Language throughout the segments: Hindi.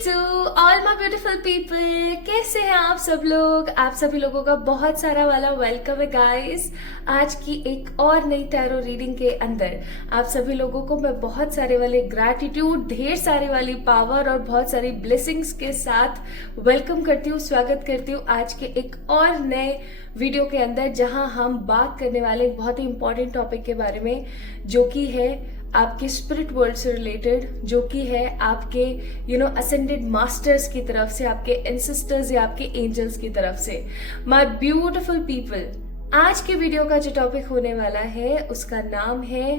To all my beautiful people. कैसे हैं आप सब लोग? आप सभी लोगों का बहुत सारा वाला वेलकम है गाइस। आज की एक और नई टैरो रीडिंग के अंदर आप सभी लोगों को मैं बहुत सारे वाले ग्रैटिट्यूड, ढेर सारे वाली पावर और बहुत सारी ब्लेसिंग्स के साथ वेलकम करती हूँ, स्वागत करती हूँ आज के एक और नए वीडियो के अंदर, जहां हम बात करने वाले एक बहुत ही इंपॉर्टेंट टॉपिक के बारे में, जो कि है आपके स्पिरिट वर्ल्ड से रिलेटेड, जो कि है आपके असेंडेड मास्टर्स की तरफ से, आपके एंसेस्टर्स या आपके एंजल्स की तरफ से। माय ब्यूटिफुल पीपल, आज के वीडियो का जो टॉपिक होने वाला है उसका नाम है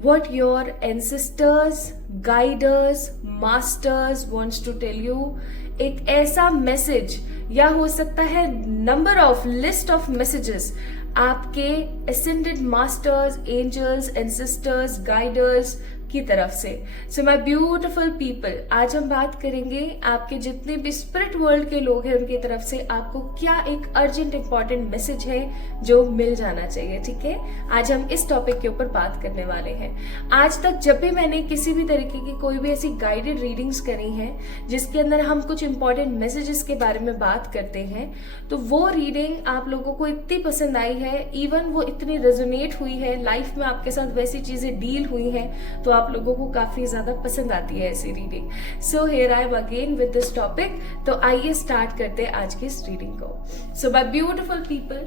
what your ancestors, guiders, masters wants to tell you. एक ऐसा मैसेज, या हो सकता है number of list of messages आपके ascended masters, angels, ancestors, guiders की तरफ से। सो माय ब्यूटिफुल पीपल, आज हम बात करेंगे आपके जितने भी स्पिरिट वर्ल्ड के लोग हैं उनकी तरफ से आपको क्या एक अर्जेंट इंपॉर्टेंट मैसेज है जो मिल जाना चाहिए। ठीक है, आज हम इस टॉपिक के ऊपर बात करने वाले हैं। आज तक जब भी मैंने किसी भी तरीके की कोई भी ऐसी गाइडेड रीडिंग्स करी हैं जिसके अंदर हम कुछ इंपॉर्टेंट मैसेजेस के बारे में बात करते हैं, तो वो रीडिंग आप लोगों को इतनी पसंद आई है, इवन वो इतनी रेजोनेट हुई है, लाइफ में आपके साथ वैसी चीजें डील हुई हैं, तो आप लोगों को काफी ज्यादा पसंद आती है ऐसी reading. So here I am again with this topic. तो आइए स्टार्ट करते हैं आज की इस रीडिंग को। So my beautiful people,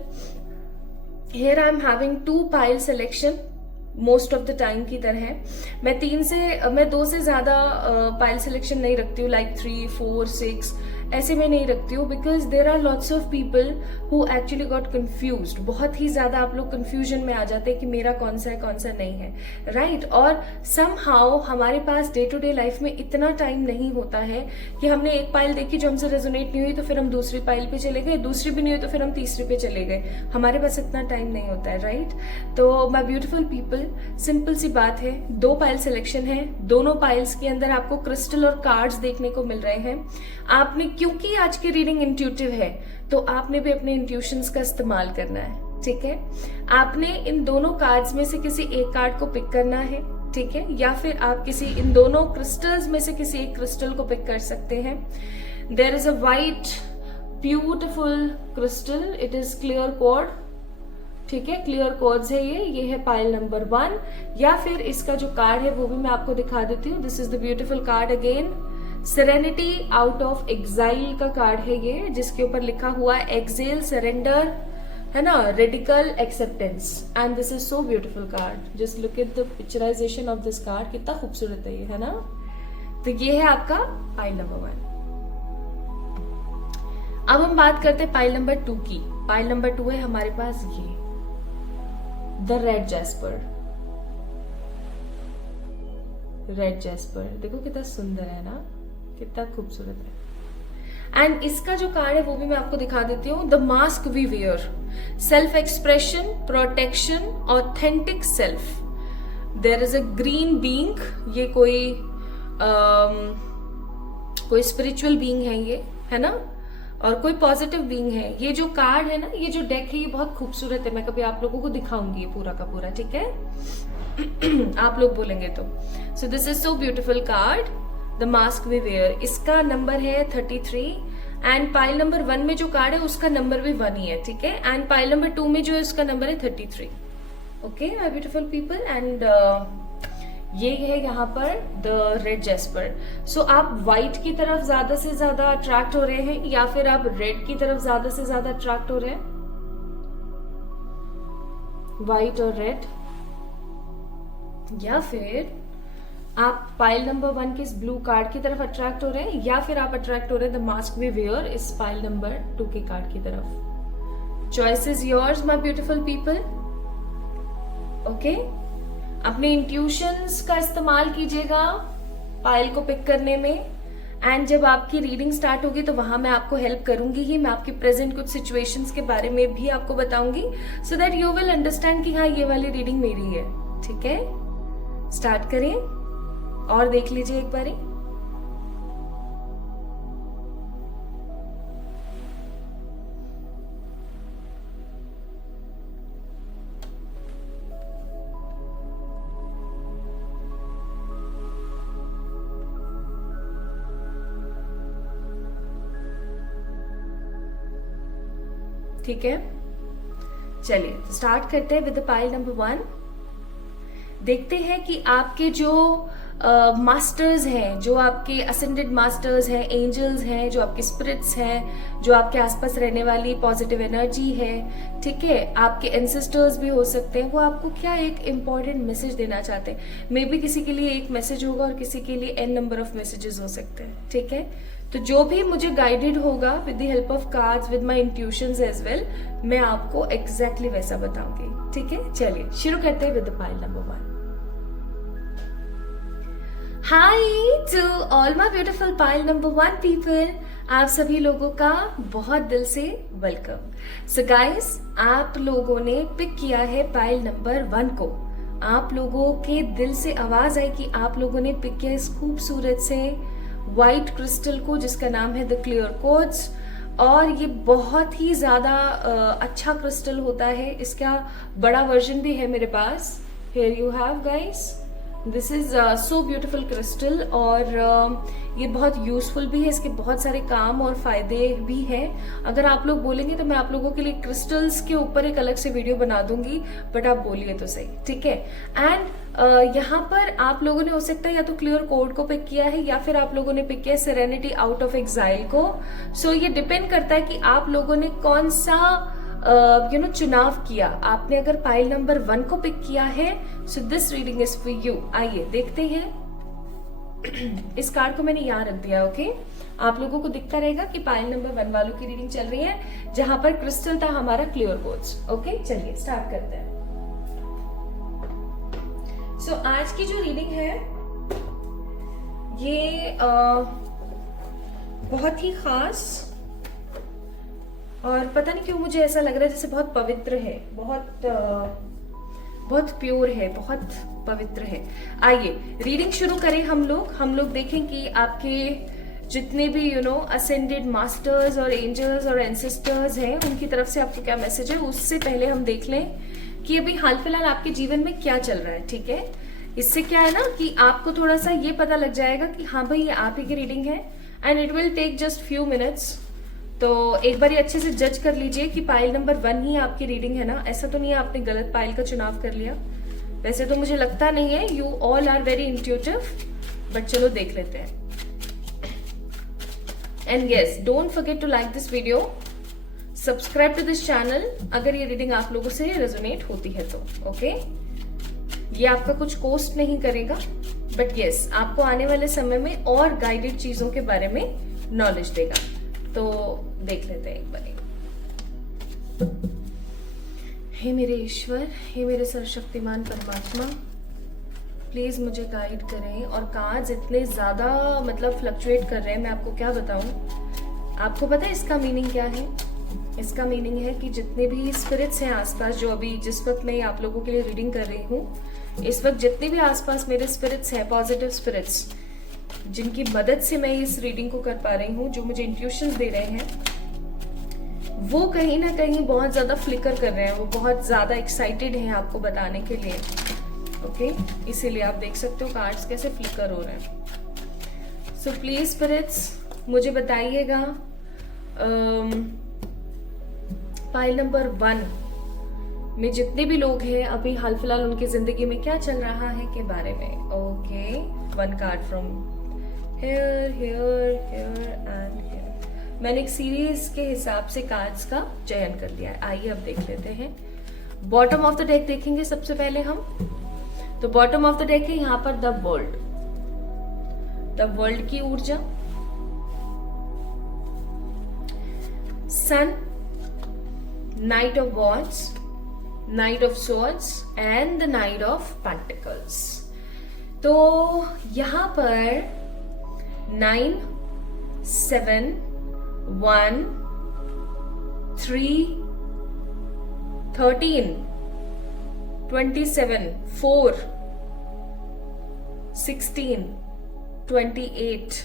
here I am having 2 pile selection most of the time की तरह। मैं 2 से ज्यादा पाइल सिलेक्शन नहीं रखती हूँ, लाइक 3, 4, 6 ऐसे में नहीं रखती हूँ, because there are lots of people who actually got confused. बहुत ही ज्यादा आप लोग कंफ्यूजन में आ जाते हैं कि मेरा कौन सा है कौन सा नहीं है, राइट। और समहाउ हमारे पास डे टू डे लाइफ में इतना टाइम नहीं होता है कि हमने एक पाइल देखी जो हमसे रेजोनेट नहीं हुई तो फिर हम दूसरी पाइल पे चले गए, दूसरी भी नहीं हुई तो फिर हम तीसरी पे चले गए। हमारे पास इतना टाइम नहीं होता है, राइट। तो माय ब्यूटीफुल पीपल, सिंपल सी बात है, 2 पाइल सिलेक्शन है, दोनों पाइल्स के अंदर आपको क्रिस्टल और कार्ड्स देखने को मिल रहे हैं। आपने, क्योंकि आज की रीडिंग इंट्यूटिव है, तो आपने भी अपने इंट्यूशंस का इस्तेमाल करना है। ठीक है, आपने इन दोनों कार्ड्स में से किसी एक कार्ड को पिक करना है, ठीक है, या फिर आप किसी इन दोनों क्रिस्टल्स में से किसी एक क्रिस्टल को पिक कर सकते हैं। There is a white beautiful crystal, it is clear quartz. ठीक है, क्लियर क्वार्ट्ज है ये है पाइल नंबर 1। या फिर इसका जो कार्ड है वो भी मैं आपको दिखा देती हूँ। This is the beautiful card again, serenity out of exile का कार्ड है ये, जिसके ऊपर लिखा हुआ है एक्सेल, सरेंडर, है ना, radical acceptance. And this is so beautiful card, just look at the picturisation of this card, कितना खूबसूरत है ये, है ना। तो ये है आपका पाइल नंबर 1। अब हम बात करते हैं पाइल नंबर 2 की। पाइल नंबर 2 है हमारे पास ये the red jasper. Red jasper देखो कितना सुंदर है ना, कितना खूबसूरत है। एंड इसका जो कार्ड है वो भी मैं आपको दिखा देती हूँ, the mask we wear, self expression, protection, authentic self. There is a green being, ये कोई स्पिरिचुअल बीइंग है ये, है ना, और कोई पॉजिटिव बीइंग है। ये जो कार्ड है ना, ये जो डेक है, ये बहुत खूबसूरत है। मैं कभी आप लोगों को दिखाऊंगी ये पूरा का पूरा, ठीक है आप लोग बोलेंगे तो। So this is so beautiful card, the mask we wear. इसका नंबर है 33। एंड पाइल नंबर 1 में जो कार्ड है उसका नंबर भी 1 ही है, ठीक है। एंड पाइल नंबर 2 में जो है उसका नंबर है 33। Okay my beautiful people, and ये है यहाँ पर द रेड जैस्पर। सो आप व्हाइट की तरफ ज्यादा से ज्यादा अट्रैक्ट हो रहे हैं, या फिर आप रेड की तरफ ज्यादा से ज्यादा अट्रैक्ट हो रहे हैं, व्हाइट और रेड, या फिर आप पाइल नंबर 1 के इस ब्लू कार्ड की तरफ अट्रैक्ट हो रहे हैं, या फिर आप अट्रैक्ट हो रहे हैं द मास्क वी वेयर इस पाइल नंबर 2 के कार्ड की तरफ। Choice is yours my beautiful people. Okay, अपने इंट्यूशंस का इस्तेमाल कीजिएगा पाइल को पिक करने में। एंड जब आपकी रीडिंग स्टार्ट होगी तो वहां मैं आपको हेल्प करूंगी ही, मैं आपकी प्रेजेंट कुछ सिचुएशंस के बारे में भी आपको बताऊंगी, so that you will understand कि हाँ ये वाली रीडिंग मेरी है। ठीक है, स्टार्ट करें और देख लीजिए एक बारी। ठीक है, चलिए स्टार्ट करते हैं विद द पाइल नंबर 1। देखते हैं कि आपके जो मास्टर्स हैं, जो आपके असेंडेड मास्टर्स हैं, एंजल्स हैं, जो आपके स्पिरिट्स हैं, जो आपके आसपास रहने वाली पॉजिटिव एनर्जी है, ठीक है, आपके एंसेस्टर्स भी हो सकते हैं, वो आपको क्या एक इम्पॉर्टेंट मैसेज देना चाहते हैं। मे बी किसी के लिए एक मैसेज होगा और किसी के लिए n नंबर ऑफ मैसेजेस हो सकते हैं, ठीक है। तो जो भी मुझे गाइडेड होगा with the help of cards, with my intuitions as well, मैं आपको एग्जैक्टली वैसा बताऊंगी, ठीक है। चलिए शुरू करते हैं with the pile number 1। Hi to all my beautiful pile number 1 people, आप सभी लोगों का बहुत दिल से वेलकम। सो गाइस, आप लोगों ने पिक किया है पाइल नंबर 1 को। आप लोगों के दिल से आवाज आई कि आप लोगों ने पिक किया इस खूबसूरत से व्हाइट क्रिस्टल को जिसका नाम है द क्लियर क्वार्ट्ज। और ये बहुत ही ज्यादा अच्छा क्रिस्टल होता है। इसका बड़ा वर्जन भी है मेरे पास। Here you have guys, this is so beautiful crystal. और ये बहुत यूजफुल भी है, इसके बहुत सारे काम और फायदे भी हैं। अगर आप लोग बोलेंगे तो मैं आप लोगों के लिए क्रिस्टल्स के ऊपर एक अलग से वीडियो बना दूंगी, बट आप बोलिए तो सही, ठीक है। एंड यहाँ पर आप लोगों ने हो सकता है या तो क्लियर कोड को पिक किया है या फिर आप लोगों ने पिक किया है सेरेनिटी आउट ऑफ एग्जाइल को। सो ये डिपेंड करता है कि आप लोगों ने कौन सा चुनाव किया। आपने अगर पाइल नंबर 1 को पिक किया है, so this reading is for you. आइए देखते हैं। इस कार्ड को मैंने यहाँ रख दिया, ओके। आप लोगों को दिखता रहेगा कि पाइल नंबर 1 वालों की रीडिंग चल रही है, जहां पर क्रिस्टल था हमारा क्लियर क्वार्ट्ज, ओके। चलिए स्टार्ट करते हैं। सो आज की जो रीडिंग है ये बहुत ही खास, और पता नहीं क्यों मुझे ऐसा लग रहा है जैसे बहुत पवित्र है, बहुत प्योर है, बहुत पवित्र है। आइए रीडिंग शुरू करें। हम लोग देखें कि आपके जितने भी असेंडेड मास्टर्स और एंजल्स और एंसेस्टर्स हैं, उनकी तरफ से आपको क्या मैसेज है। उससे पहले हम देख लें कि अभी हाल फिलहाल आपके जीवन में क्या चल रहा है, ठीक है। इससे क्या है ना कि आपको थोड़ा सा ये पता लग जाएगा कि हाँ भाई ये आप ही की रीडिंग है। And it will take just few minutes. तो एक बार अच्छे से जज कर लीजिए कि पाइल नंबर 1 ही आपकी रीडिंग है ना। ऐसा तो नहीं है आपने गलत पाइल का चुनाव कर लिया। वैसे तो मुझे लगता नहीं है, you all are very intuitive, but चलो देख लेते हैं। And yes, don't forget to like this video, subscribe to this channel अगर ये रीडिंग आप लोगों से रेजोनेट होती है तो, ओके। ये आपका कुछ कॉस्ट नहीं करेगा, बट यस आपको आने वाले समय में और गाइडेड चीजों के बारे में नॉलेज देगा। तो देख लेते हैं एक बार। हे मेरे ईश्वर, हे मेरे सर्वशक्तिमान परमात्मा, प्लीज मुझे गाइड करें। और कार्ड्स इतने ज्यादा मतलब फ्लक्चुएट कर रहे हैं, मैं आपको क्या बताऊं। आपको पता है इसका मीनिंग क्या है? इसका मीनिंग है कि जितने भी स्पिरिट्स हैं आसपास, जो अभी जिस वक्त मैं आप लोगों के लिए रीडिंग कर रही हूँ, इस वक्त जितने भी आसपास मेरे स्पिरिट्स हैं, पॉजिटिव स्पिरिट्स, जिनकी मदद से मैं इस रीडिंग को कर पा रही हूँ, जो मुझे इंट्यूशंस दे रहे हैं, वो कहीं ना कहीं बहुत ज्यादा फ्लिकर कर रहे हैं। वो बहुत ज्यादा एक्साइटेड हैं आपको बताने के लिए, ओके। इसीलिए आप देख सकते हो कार्ड्स कैसे फ्लिकर हो रहे हैं। सो प्लीज स्पिरिट्स मुझे बताइएगा पाइल नंबर 1 में जितने भी लोग हैं अभी हाल फिलहाल उनकी जिंदगी में क्या चल रहा है के बारे में, okay. 1 card from here, here, here and here. मैंने एक सीरीज के हिसाब से कार्ड्स का चयन कर लिया है। आइए अब देख लेते हैं। बॉटम ऑफ द डेक देखेंगे सबसे पहले हम। तो बॉटम ऑफ द डेक है यहाँ पर द वर्ल्ड, द वर्ल्ड की ऊर्जा, sun, knight of wands, knight of swords and the knight of pentacles. तो यहां पर 9, 7, 1, 3, 13, 27, 4, 16, 28,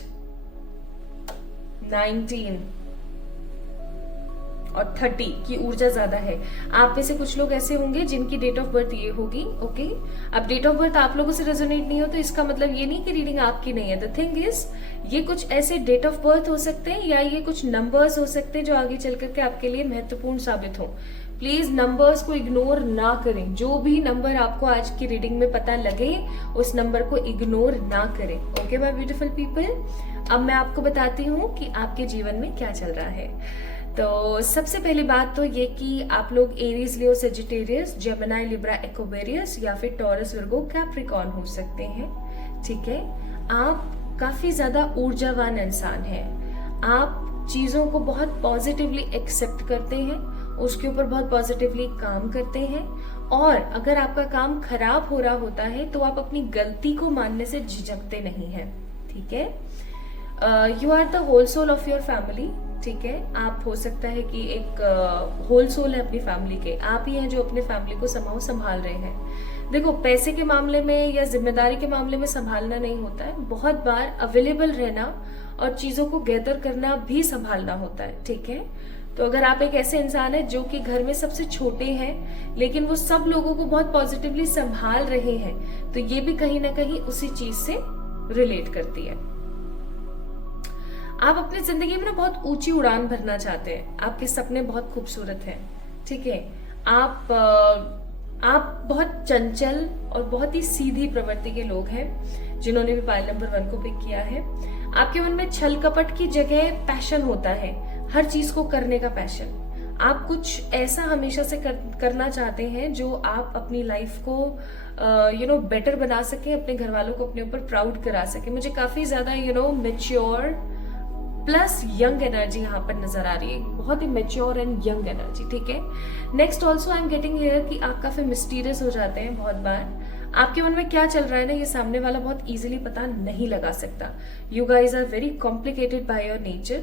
19 और 30 की ऊर्जा ज्यादा है। आप में से कुछ लोग ऐसे होंगे जिनकी डेट ऑफ बर्थ ये होगी, ओके। अब डेट ऑफ बर्थ आप लोगों से रेजोनेट नहीं हो तो इसका मतलब ये नहीं कि रीडिंग आपकी नहीं है। द थिंग इज, ये कुछ ऐसे डेट ऑफ बर्थ हो सकते हैं या ये कुछ नंबर्स हो सकते हैं जो आगे चल करके आपके लिए महत्वपूर्ण साबित हो। प्लीज नंबर्स को इग्नोर ना करें। जो भी नंबर आपको आज की रीडिंग में पता लगे उस नंबर को इग्नोर ना करें, ओके माय ब्यूटीफुल पीपल। अब मैं आपको बताती हूँ कि आपके जीवन में क्या चल रहा है। तो सबसे पहली बात तो ये कि आप लोग एरीज, लियो, सेजिटेरियस, जेमिनी, लिब्रा, एक्वेरियस या फिर टॉरस, विर्गो, कैप्रिकॉर्न हो सकते हैं, ठीक है। आप काफी ज्यादा ऊर्जावान इंसान हैं। आप चीजों को बहुत पॉजिटिवली एक्सेप्ट करते हैं, उसके ऊपर बहुत पॉजिटिवली काम करते हैं, और अगर आपका काम खराब हो रहा होता है तो आप अपनी गलती को मानने से झिझकते नहीं हैं, ठीक है। You are the whole soul of your family, ठीक है। आप हो सकता है कि एक होल सोल है अपनी फैमिली के, आप ही हैं जो अपने फैमिली को संभाल रहे हैं। देखो, पैसे के मामले में या जिम्मेदारी के मामले में संभालना नहीं होता है, बहुत बार अवेलेबल रहना और चीजों को गैदर करना भी संभालना होता है, ठीक है। तो अगर आप एक ऐसे इंसान है जो कि घर में सबसे छोटे हैं लेकिन वो सब लोगों को बहुत पॉजिटिवली संभाल रहे हैं, तो ये भी कहीं ना कहीं उसी चीज से रिलेट करती है। आप अपनी जिंदगी में ना बहुत ऊंची उड़ान भरना चाहते हैं, आपके सपने बहुत खूबसूरत हैं, ठीक है। आप बहुत चंचल और बहुत ही सीधी प्रवृत्ति के लोग हैं, जिन्होंने भी पाइल नंबर 1 को पिक किया है। आपके मन में छल कपट की जगह पैशन होता है, हर चीज को करने का पैशन। आप कुछ ऐसा हमेशा से करना चाहते हैं जो आप अपनी लाइफ को बेटर बना सके, अपने घर वालों को अपने ऊपर प्राउड करा सके। मुझे काफी ज्यादा मेच्योर प्लस यंग एनर्जी यहाँ पर नजर आ रही है, बहुत ही मेच्योर एंड यंग एनर्जी, ठीक है। Next also I am getting here कि आप काफी मिस्टीरियस हो जाते हैं बहुत बार। आपके मन में क्या चल रहा है ना, ये सामने वाला बहुत इजीली पता नहीं लगा सकता। You guys are very complicated by your nature.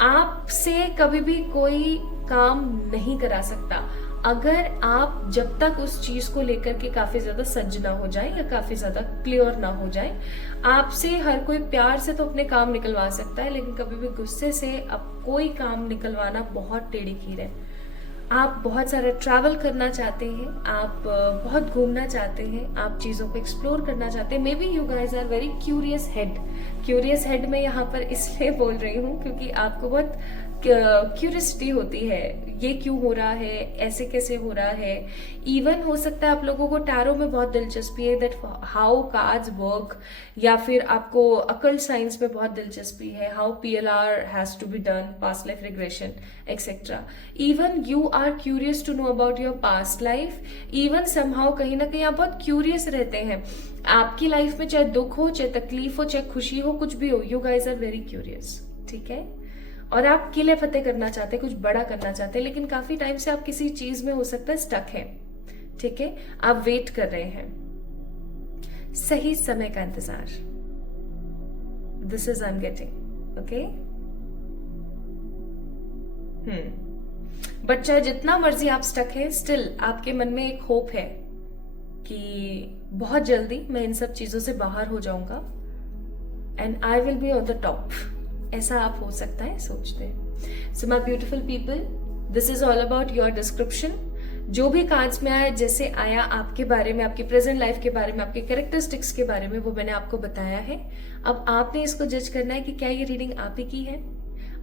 आपसे कभी भी कोई काम नहीं करा सकता अगर आप जब तक उस चीज को लेकर के काफी ज्यादा सज्ज ना हो जाए या काफी ज्यादा क्लियर ना हो जाए। आपसे हर कोई प्यार से तो अपने काम निकलवा सकता है, लेकिन कभी भी गुस्से से अब कोई काम निकलवाना बहुत टेढ़ी खीर है। आप बहुत सारा ट्रैवल करना चाहते हैं, आप बहुत घूमना चाहते हैं, आप चीजों को एक्सप्लोर करना चाहते हैं। Maybe you guys are very curious head. Curious head मैं यहाँ पर इसलिए बोल रही हूँ क्योंकि आपको बहुत क्यूरियसिटी होती है, ये क्यों हो रहा है, ऐसे कैसे हो रहा है। इवन हो सकता है आप लोगों को टैरो में बहुत दिलचस्पी है, दैट हाउ कार्ड्स वर्क, या फिर आपको अकल्ट साइंस में बहुत दिलचस्पी है, how PLR has to be done, past life regression etcetera. Even you are curious to know about your past life. Even somehow कहीं ना कहीं आप बहुत क्यूरियस रहते हैं। आपकी लाइफ में चाहे दुख हो, चाहे तकलीफ हो, चाहे खुशी हो, कुछ भी हो, you guys are very curious, ठीक है। और आप किले फतेह करना चाहते हैं, कुछ बड़ा करना चाहते हैं, लेकिन काफी टाइम से आप किसी चीज में हो सकता है स्टक है, ठीक है। आप वेट कर रहे हैं सही समय का इंतजार। This is I am getting, okay. But चाहे जितना मर्जी आप स्टक है, स्टिल आपके मन में एक होप है कि बहुत जल्दी मैं इन सब चीजों से बाहर हो जाऊंगा and I will be on the top. ऐसा आप हो सकता है सोचते हैं। So my beautiful people, this is all about your description. जो भी कार्ड्स में आया, जैसे आया आपके बारे में, आपकी प्रेजेंट लाइफ के बारे में, आपके कैरेक्टरिस्टिक्स के बारे में, वो मैंने आपको बताया है। अब आपने इसको जज करना है कि क्या ये रीडिंग आप ही की है।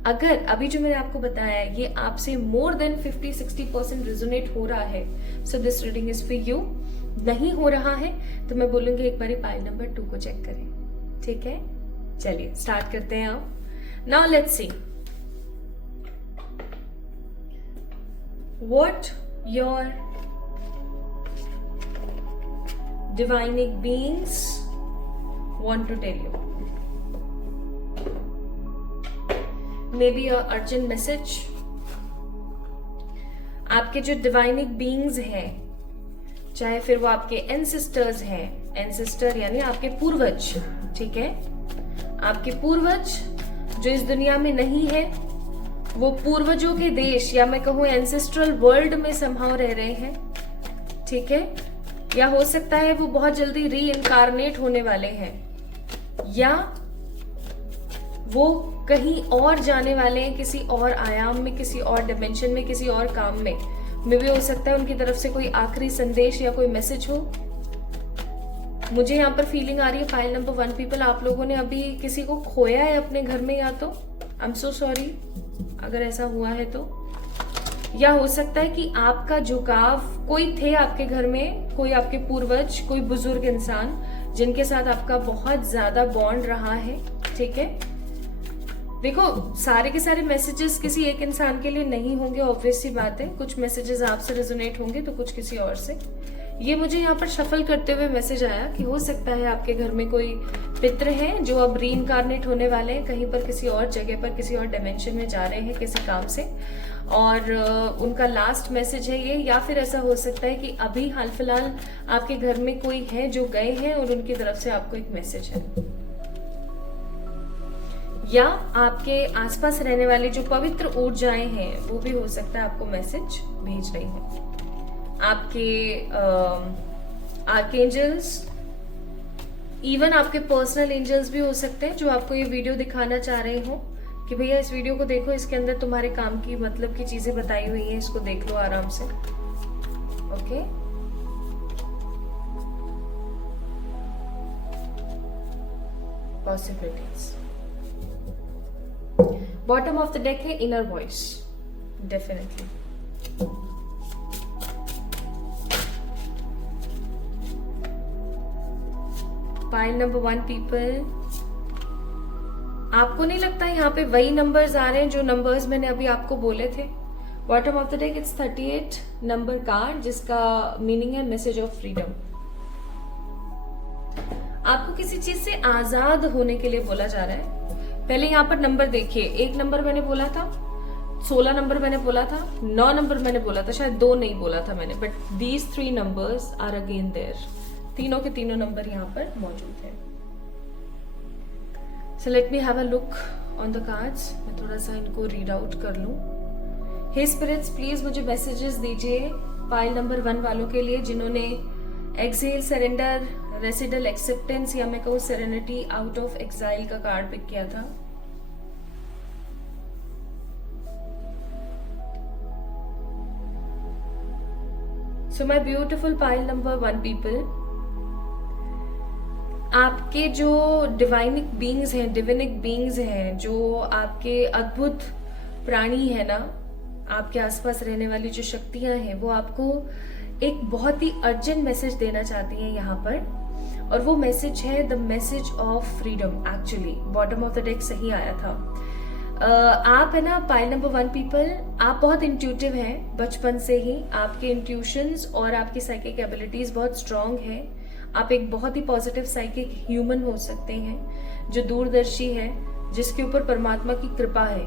अगर अभी जो मैंने आपको बताया है ये आपसे मोर देन 50-60% रेजोनेट हो रहा है, so this reading is for you. नहीं हो रहा है तो मैं बोलूंगी एक बार पाइल नंबर 2 को चेक करें, ठीक है। चलिए स्टार्ट करते हैं आप। Now let's see what your divinic beings want to tell you. Maybe a urgent message. आपके जो डिवाइनिक बीइंग्स हैं, चाहे फिर वो आपके एंसेस्टर्स हैं, एंसेस्टर यानी आपके पूर्वज, ठीक है। आपके पूर्वज जो इस दुनिया में नहीं है, वो पूर्वजों के देश या मैं कहूं एंसेस्ट्रल वर्ल्ड में समहाउ रह रहे हैं, ठीक है। या हो सकता है वो बहुत जल्दी री इनकारनेट होने वाले हैं, या वो कहीं और जाने वाले हैं, किसी और आयाम में, किसी और डिमेंशन में, किसी और काम में। मे भी हो सकता है उनकी तरफ से कोई आखिरी संदेश या कोई मैसेज हो। मुझे यहाँ पर फीलिंग आ रही है फाइल नंबर 1 पीपल, आप लोगों ने अभी किसी को खोया है अपने घर में, या तो आई एम सो सॉरी अगर ऐसा हुआ है तो, या हो सकता है कि आपका झुकाव, कोई थे आपके घर में, कोई आपके पूर्वज, कोई बुजुर्ग इंसान जिनके साथ आपका बहुत ज्यादा बॉन्ड रहा है। ठीक है, देखो सारे के सारे मैसेजेस किसी एक इंसान के लिए नहीं होंगे, ऑब्वियस सी बात है। कुछ मैसेजेस आपसे रेजोनेट होंगे तो कुछ किसी और से। ये मुझे यहाँ पर शफल करते हुए मैसेज आया कि हो सकता है आपके घर में कोई पितृ हैं जो अब रीइंकारनेट होने वाले हैं, कहीं पर किसी और जगह पर, किसी और डायमेंशन में जा रहे हैं किसी काम से, और उनका लास्ट मैसेज है ये। या फिर ऐसा हो सकता है कि अभी हाल फिलहाल आपके घर में कोई है जो गए हैं और उनकी तरफ से आपको एक मैसेज है, या आपके आसपास रहने वाली जो पवित्र ऊर्जाएं हैं वो भी हो सकता है आपको मैसेज भेज रही हैं। आपके आर्कएंजल्स, इवन आपके पर्सनल एंजल्स भी हो सकते हैं जो आपको ये वीडियो दिखाना चाह रहे हो कि भैया इस वीडियो को देखो, इसके अंदर तुम्हारे काम की मतलब की चीजें बताई हुई हैं, इसको देख लो आराम से। Okay, possibilities. Bottom of the deck है inner voice, definitely. File number 1 people, आपको नहीं लगता यहाँ पे वही नंबर्स आ रहे हैं जो नंबर्स मैंने अभी आपको बोले थे? Bottom of the deck it's 38 number card, जिसका मीनिंग है मैसेज ऑफ फ्रीडम। आपको किसी चीज से आजाद होने के लिए बोला जा रहा है। पहले यहाँ पर नंबर देखिए, 1 नंबर मैंने बोला था, 16 नंबर मैंने बोला था, 9 नंबर मैंने बोला था, शायद 2 नहीं बोला था मैंने, but these 3 numbers are again there. तीनों के तीनों नंबर यहाँ पर मौजूद है। So let me have a look on the cards. मैं थोड़ा सा इनको रीड आउट कर लूं। हे स्पिरिट्स, प्लीज मुझे मैसेजेस दीजिए फाइल नंबर 1 वालों के लिए जिन्होंने एक्सेल, सरेंडर, रेसिडल एक्सेप्टेंस, या मैं कहूँ सेरेनिटी आउट ऑफ एक्साइल का कार्ड पिक किया था। So my beautiful file number 1 people, आपके जो डिवाइनिक बीइंग्स हैं, डिविनिक बीइंग्स हैं, जो आपके अद्भुत प्राणी है ना, आपके आसपास रहने वाली जो शक्तियां हैं, वो आपको एक बहुत ही अर्जेंट मैसेज देना चाहती हैं यहाँ पर, और वो मैसेज है the message of freedom. Actually bottom of the deck सही आया था। आप है ना पाइल नंबर 1 पीपल, आप बहुत इंट्यूटिव हैं बचपन से ही। आपके इंट्यूशंस और आपकी साइकिक एबिलिटीज बहुत स्ट्रांग है। आप एक बहुत ही पॉजिटिव साइकिक ह्यूमन हो सकते हैं जो दूरदर्शी है, जिसके ऊपर परमात्मा की कृपा है।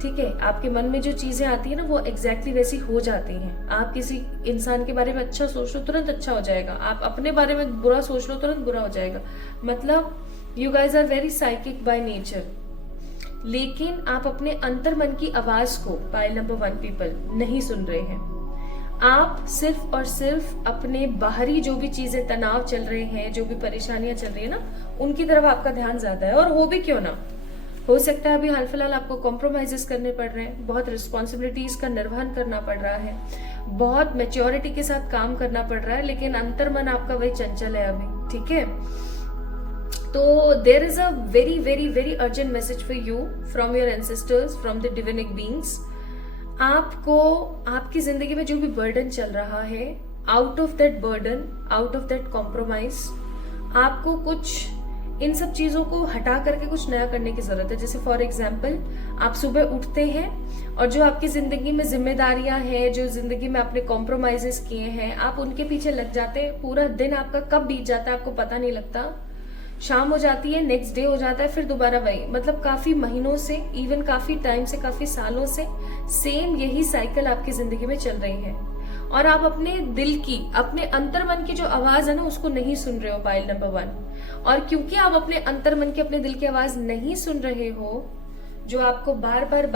ठीक है, आपके मन में जो चीजें आती है ना वो एग्जैक्टली वैसी हो जाती हैं। आप किसी इंसान के बारे में अच्छा सोच लो तुरंत अच्छा हो जाएगा, आप अपने बारे में बुरा सोच लो तुरंत बुरा हो जाएगा। मतलब you guys are very psychic by nature, लेकिन आप अपने अंतर मन की आवाज को पाइल नंबर 1 पीपल नहीं सुन रहे हैं। आप सिर्फ और सिर्फ अपने बाहरी जो भी चीजें, तनाव चल रहे हैं, जो भी परेशानियां चल रही है ना, उनकी तरफ आपका ध्यान ज्यादा है। और हो भी क्यों ना, हो सकता है अभी हाल फिलहाल आपको कॉम्प्रोमाइजेस करने पड़ रहे हैं, बहुत रिस्पॉन्सिबिलिटीज का निर्वहन करना पड़ रहा है, बहुत मेच्योरिटी के साथ काम करना पड़ रहा है, लेकिन अंतर्मन आपका वही चंचल है अभी। ठीक है, तो there is a very very very urgent message for you from your ancestors, from the डिविनिक बीइंग्स। आपको आपकी जिंदगी में जो भी बर्डन चल रहा है, out of that burden, out of that compromise, आपको कुछ इन सब चीजों को हटा करके कुछ नया करने की जरूरत है। जैसे फॉर एग्जाम्पल, आप सुबह उठते हैं और जो आपकी जिंदगी में जिम्मेदारियां हैं, जो जिंदगी में आपने कॉम्प्रोमाइजेस किए हैं, आप उनके पीछे लग जाते हैं। पूरा दिन आपका कब बीत जाता है आपको पता नहीं लगता। शाम हो जाती है, नेक्स्ट डे हो जाता है, फिर दोबारा वही। मतलब काफी महीनों से, इवन काफी टाइम से, काफी सालों से सेम यही साइकिल आपकी जिंदगी में चल रही है, और आप अपने दिल की, अपने अंतर्मन की जो आवाज है ना उसको नहीं सुन रहे हो पाइल नंबर 1। और क्योंकि आप अपने अंतर्मन की, अपने दिल की आवाज नहीं सुन रहे हो, जो आपको बार बार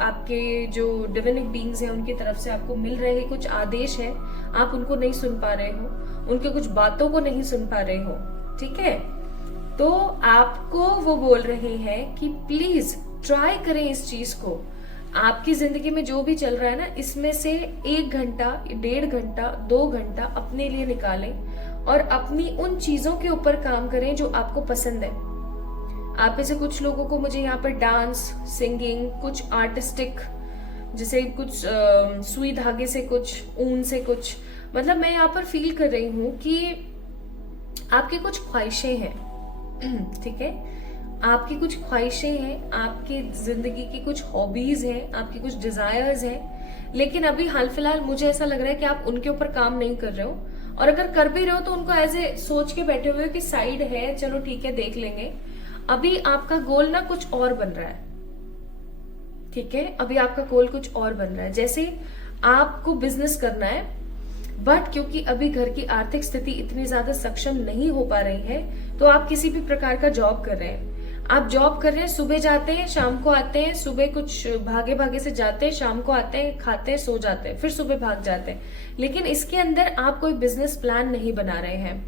आपके जो डिविनिक बीइंग्स हैं उनकी तरफ से आपको मिल रहे कुछ आदेश है, आप उनको नहीं सुन पा रहे हो, उनके कुछ बातों को नहीं सुन पा रहे हो। ठीक है, तो आपको वो बोल रहे हैं कि प्लीज ट्राई करें इस चीज को। आपकी जिंदगी में जो भी चल रहा है ना, इसमें से 1 घंटा, 1.5 घंटा, 2 घंटा अपने लिए निकालें और अपनी उन चीजों के ऊपर काम करें जो आपको पसंद है। आप में से कुछ लोगों को मुझे यहाँ पर डांस, सिंगिंग, कुछ आर्टिस्टिक, जैसे कुछ सुई धागे से, कुछ ऊन से, कुछ मतलब मैं यहाँ पर फील कर रही हूँ कि आपकी कुछ ख्वाहिशें हैं, ठीक है, आपकी कुछ ख्वाहिशें हैं, आपकी जिंदगी की कुछ हॉबीज हैं, आपकी कुछ डिजायर्स हैं, लेकिन अभी हाल फिलहाल मुझे ऐसा लग रहा है कि आप उनके ऊपर काम नहीं कर रहे हो, और अगर कर भी रहे हो तो उनको ऐसे सोच के बैठे हुए हो कि साइड है, चलो ठीक है देख लेंगे। अभी आपका गोल ना कुछ और बन रहा है, ठीक है, अभी आपका गोल कुछ और बन रहा है। जैसे आपको बिजनेस करना है, बट क्योंकि अभी घर की आर्थिक स्थिति इतनी ज्यादा सक्षम नहीं हो पा रही है, तो आप किसी भी प्रकार का जॉब कर रहे हैं। आप जॉब कर रहे हैं, सुबह जाते हैं, शाम को आते हैं, सुबह कुछ भागे भागे से जाते हैं, शाम को आते हैं, खाते हैं, सो जाते हैं, फिर सुबह भाग जाते हैं, लेकिन इसके अंदर आप कोई बिजनेस प्लान नहीं बना रहे हैं,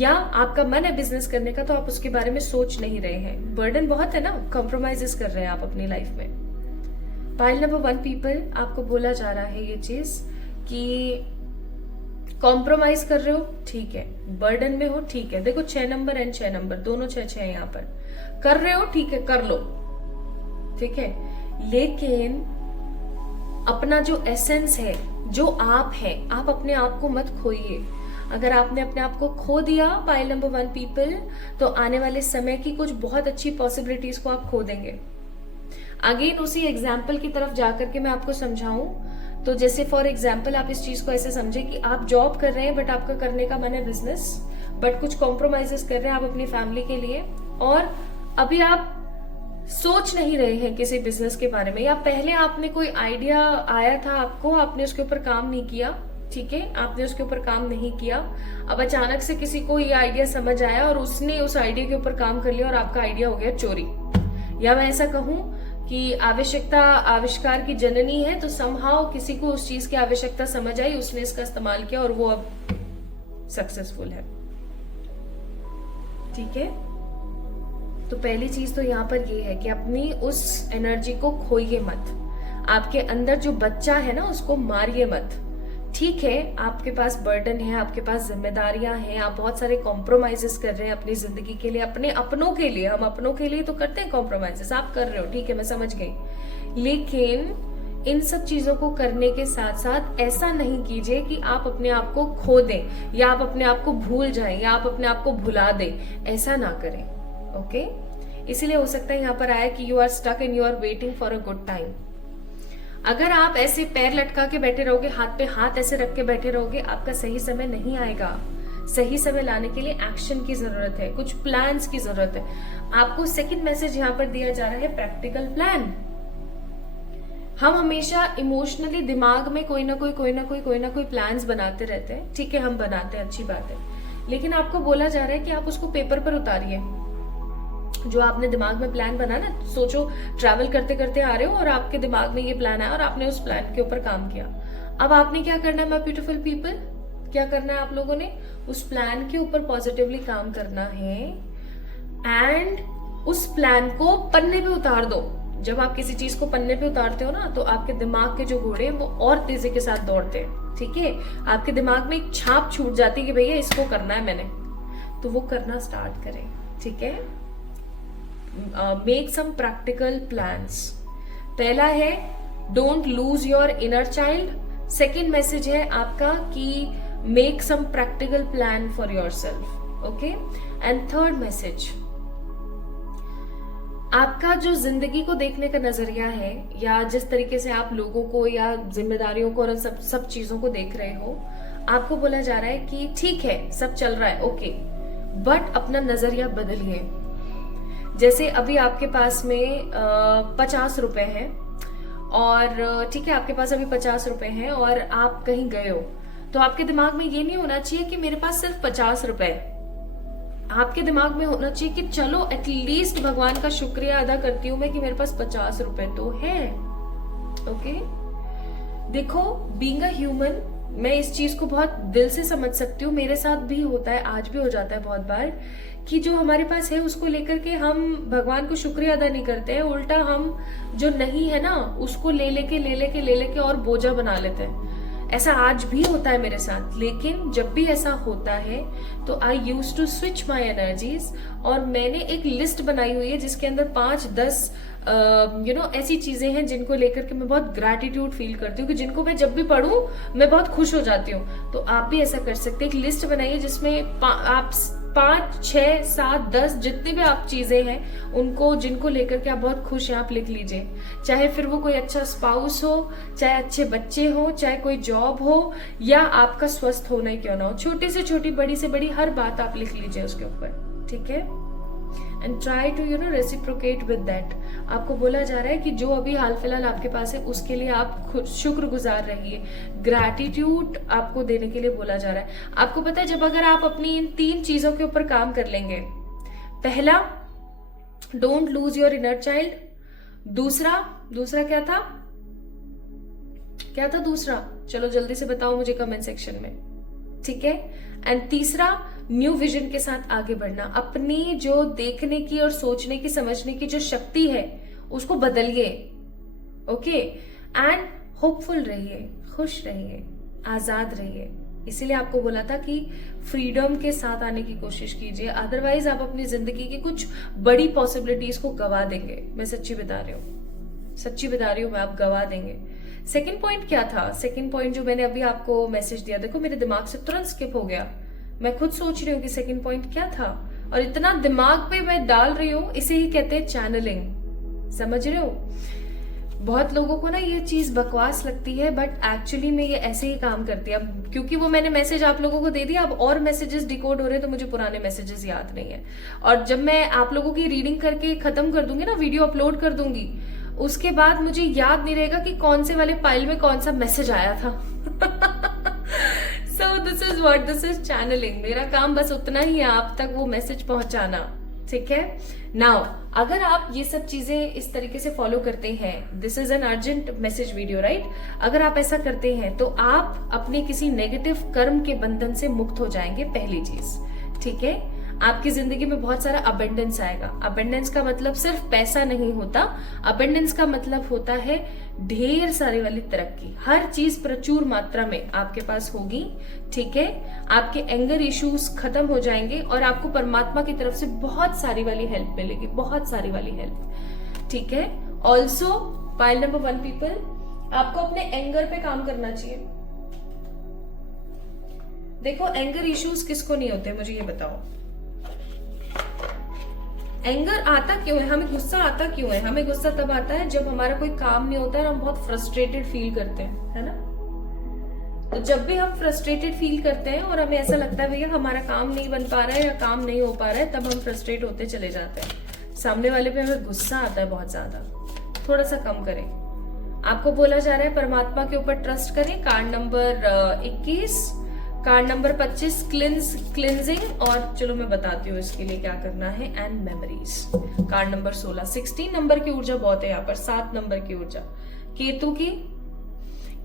या आपका मन है बिजनेस करने का तो आप उसके बारे में सोच नहीं रहे हैं। बर्डन बहुत है ना, कॉम्प्रोमाइजेस कर रहे हैं आप अपनी लाइफ में। पाइल नंबर 1 पीपल, आपको बोला जा रहा है ये चीज कि कॉम्प्रोमाइज कर रहे हो, ठीक है, बर्डन में हो, ठीक है, देखो 6 नंबर एंड 6 नंबर दोनों 6 है, यहाँ पर कर रहे हो, ठीक है, कर लो, ठीक है, लेकिन अपना जो एसेंस है, जो आप है, आप अपने आप को मत खोइए। अगर आपने अपने आप को खो दिया पाइल नंबर 1 पीपल, तो आने वाले समय की कुछ बहुत अच्छी पॉसिबिलिटीज को आप खो देंगे। अगेन उसी एग्जाम्पल की तरफ जाकर के मैं आपको समझाऊं तो जैसे फॉर एग्जाम्पल आप इस चीज को ऐसे समझे कि आप जॉब कर रहे हैं, बट आपका करने का मन है बिजनेस, बट कुछ कॉम्प्रोमाइजेस कर रहे हैं आप अपनी फैमिली के लिए, और अभी आप सोच नहीं रहे हैं किसी बिजनेस के बारे में, या पहले आपने कोई आइडिया आया था आपको, आपने उसके ऊपर काम नहीं किया, ठीक है, आपने उसके ऊपर काम नहीं किया, अब अचानक से किसी को ये आइडिया समझ आया और उसने उस आइडिया के ऊपर काम कर लिया और आपका आइडिया हो गया चोरी। या मैं ऐसा कहूं कि आवश्यकता आविष्कार की जननी है, तो समहाउ किसी को उस चीज की आवश्यकता समझ आई, उसने इसका इस्तेमाल किया और वो अब सक्सेसफुल है, ठीक है। तो पहली चीज तो यहाँ पर ये है कि अपनी उस एनर्जी को खोइए मत, आपके अंदर जो बच्चा है ना उसको मारिए मत, ठीक है। आपके पास बर्डन है, आपके पास जिम्मेदारियां हैं, आप बहुत सारे कॉम्प्रोमाइजेस कर रहे हैं अपनी जिंदगी के लिए, अपने अपनों के लिए, हम अपनों के लिए तो करते हैं कॉम्प्रोमाइजेस, आप कर रहे हो, ठीक है, मैं समझ गई, लेकिन इन सब चीजों को करने के साथ साथ ऐसा नहीं कीजिए कि आप अपने आप को खो दें, या आप अपने आप को भूल जाएं, या आप अपने आप को भुला दें, ऐसा ना करें, ओके। इसीलिए हो सकता है यहाँ पर आया कि you are stuck and you are waiting for a good time. अगर आप ऐसे पैर लटका के बैठे रहोगे, हाथ पे हाथ ऐसे रख के बैठे रहोगे, आपका सही समय नहीं आएगा। सही समय लाने के लिए एक्शन की जरूरत है, कुछ प्लान्स की जरूरत है। आपको सेकंड मैसेज यहाँ पर दिया जा रहा है, प्रैक्टिकल प्लान। हम हमेशा इमोशनली दिमाग में कोई ना कोई प्लान्स बनाते रहते हैं, ठीक है, हम बनाते हैं, अच्छी बात है, लेकिन आपको बोला जा रहा है कि आप उसको पेपर पर उतारिए। जो आपने दिमाग में प्लान बना ना, सोचो ट्रैवल करते करते आ रहे हो और आपके दिमाग में ये प्लान आया और आपने उस प्लान के ऊपर काम किया। अब आपने क्या करना है माय ब्यूटीफुल पीपल, क्या करना है आप लोगों ने, उस प्लान के ऊपर पॉजिटिवली काम करना है एंड उस प्लान को पन्ने पे उतार दो। जब आप किसी चीज को पन्ने पे उतारते हो ना, तो आपके दिमाग के जो घोड़े हैं वो और तेजी के साथ दौड़ते हैं, ठीक है। आपके दिमाग में एक छाप छूट जाती है कि भैया इसको करना है मैंने, तो वो करना स्टार्ट करें, ठीक है। Make some practical plans. पहला है don't lose your inner child. Second message है आपका कि make some practical plan for your self, okay. And third message, आपका जो जिंदगी को देखने का नजरिया है, या जिस तरीके से आप लोगों को या जिम्मेदारियों को और सब चीजों को देख रहे हो, आपको बोला जा रहा है कि ठीक है सब चल रहा है, ओके, बट अपना नजरिया बदलिए। जैसे अभी आपके पास में 50 रुपए हैं, और ठीक है आपके पास अभी 50 रुपए हैं और आप कहीं गए हो, तो आपके दिमाग में ये नहीं होना चाहिए कि मेरे पास सिर्फ 50 रुपए। आपके दिमाग में होना चाहिए कि चलो एटलीस्ट भगवान का शुक्रिया अदा करती हूं मैं कि मेरे पास 50 रुपए तो है, ओके। देखो, बीइंग अ ह्यूमन मैं इस चीज को बहुत दिल से समझ सकती हूँ, मेरे साथ भी होता है, आज भी हो जाता है बहुत बार, कि जो हमारे पास है उसको लेकर के हम भगवान को शुक्रिया अदा नहीं करते हैं, उल्टा हम जो नहीं है ना उसको ले लेके और बोझा बना लेते हैं। ऐसा आज भी होता है मेरे साथ, लेकिन जब भी ऐसा होता है तो I use to switch my energies, और मैंने एक लिस्ट बनाई हुई है जिसके अंदर 5-10 ऐसी चीजें हैं जिनको लेकर के मैं बहुत ग्रैटिट्यूड फील करती हूँ, कि जिनको मैं जब भी पढ़ूं मैं बहुत खुश हो जाती हूँ। तो आप भी ऐसा कर सकते हैं, एक लिस्ट बनाइए जिसमें आप 5, 6, 7, 10 जितनी भी आप चीजें हैं उनको, जिनको लेकर के आप बहुत खुश हैं, आप लिख लीजिए। चाहे फिर वो कोई अच्छा स्पाउस हो, चाहे अच्छे बच्चे हो, चाहे कोई जॉब हो, या आपका स्वस्थ होना ही क्यों ना हो, छोटी से छोटी बड़ी से बड़ी हर बात आप लिख लीजिए उसके ऊपर, ठीक है। And try to reciprocate with that. आपको बोला जा रहा है कि जो अभी हाल फिलहाल आपके पास है उसके लिए आप शुक्रगुजार रहिए, ग्रैटिट्यूड आपको देने के लिए बोला जा रहा है। आपको पता है, जब अगर आप अपनी इन 3 चीजों के ऊपर काम कर लेंगे, पहला, don't lose your inner child. दूसरा क्या था दूसरा? चलो जल्दी से बताओ मुझे कमेंट सेक्शन में, ठीक है। एंड तीसरा, न्यू विजन के साथ आगे बढ़ना। अपनी जो देखने की और सोचने की, समझने की जो शक्ति है उसको बदलिए, ओके। एंड होपफुल रहिए, खुश रहिए, आजाद रहिए। इसीलिए आपको बोला था कि फ्रीडम के साथ आने की कोशिश कीजिए, अदरवाइज आप अपनी जिंदगी की कुछ बड़ी पॉसिबिलिटीज को गवा देंगे। मैं सच्ची बता रही हूँ मैं, आप गवा देंगे। सेकंड पॉइंट क्या था? सेकंड पॉइंट जो मैंने अभी आपको मैसेज दिया, देखो मेरे दिमाग से तुरंत स्किप हो गया। मैं खुद सोच रही हूँ कि सेकंड पॉइंट क्या था, और इतना दिमाग पे मैं डाल रही हूँ, इसे ही कहते हैं चैनलिंग। समझ रहे हो? बहुत लोगों को ना ये चीज बकवास लगती है, बट एक्चुअली में ये ऐसे ही काम करती है। अब क्योंकि वो मैंने मैसेज आप लोगों को दे दिया, अब और मैसेजेस डिकोड हो रहे हैं, तो मुझे पुराने मैसेजेस याद नहीं है। और जब मैं आप लोगों की रीडिंग करके खत्म कर दूंगी ना, वीडियो अपलोड कर दूंगी, उसके बाद मुझे याद नहीं रहेगा कि कौन से वाले फाइल में कौन सा मैसेज आया था। So this is channeling। मेरा काम बस उतना ही है, आप तक वो मैसेज पहुंचाना, ठीक है। नाउ अगर आप ये सब चीजें इस तरीके से फॉलो करते हैं, this is an urgent message video, right. अगर आप ऐसा करते हैं तो आप अपने किसी नेगेटिव कर्म के बंधन से मुक्त हो जाएंगे, पहली चीज, ठीक है। आपकी जिंदगी में बहुत सारा अबेंडेंस आएगा। अबेंडेंस का मतलब सिर्फ पैसा नहीं होता, अबेंडेंस का मतलब होता है ढेर सारी वाली तरक्की। हर चीज प्रचुर मात्रा में आपके पास होगी, ठीक है। आपके एंगर इश्यूज खत्म हो जाएंगे और आपको परमात्मा की तरफ से बहुत सारी वाली हेल्प मिलेगी, बहुत सारी वाली हेल्प, ठीक है। ऑल्सो पाइल नंबर 1 पीपल, आपको अपने एंगर पे काम करना चाहिए। देखो एंगर इश्यूज किसको नहीं होते, मुझे ये बताओ। एंगर आता क्यों है, हमें गुस्सा आता क्यों है? हमें गुस्सा तब आता है जब हमारा कोई काम नहीं होता है और हम बहुत फ्रस्ट्रेटेड फील करते हैं, है ना। तो जब भी हम फ्रस्ट्रेटेड फील करते हैं और हमें ऐसा लगता है भैया हमारा काम नहीं बन पा रहा है या काम नहीं हो पा रहा है, तब हम फ्रस्ट्रेट होते चले जाते हैं। सामने वाले पे हमें गुस्सा आता है बहुत ज्यादा, थोड़ा सा कम करें। आपको बोला जा रहा है परमात्मा के ऊपर ट्रस्ट करें। Card number 21, card number 25 cleansing, और चलो मैं बताती हूँ इसके लिए क्या करना है, and memories. Card number 16 number की ऊर्जा बहुत है यहाँ पर, 7 नंबर की ऊर्जा केतु की।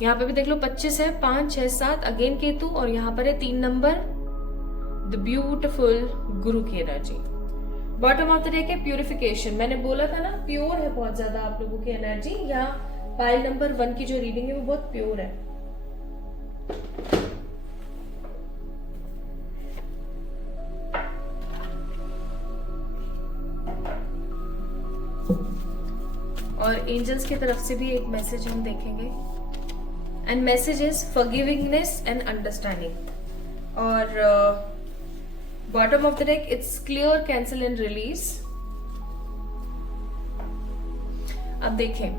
यहाँ पे भी देख लो 25 है, 5, 6, 7 अगेन केतु, और यहाँ पर है 3 नंबर, द ब्यूटिफुल गुरु की energy. Bottom of the deck है प्यूरिफिकेशन। मैंने बोला था ना प्योर है बहुत ज्यादा आप लोगों की एनर्जी। यहाँ पाइल नंबर 1 की जो रीडिंग है वो बहुत प्योर है। और एंजल्स की तरफ से भी एक मैसेज हम देखेंगे, and message is forgivingness and understanding. और bottom of the deck it's clear, cancel and release. अब देखें,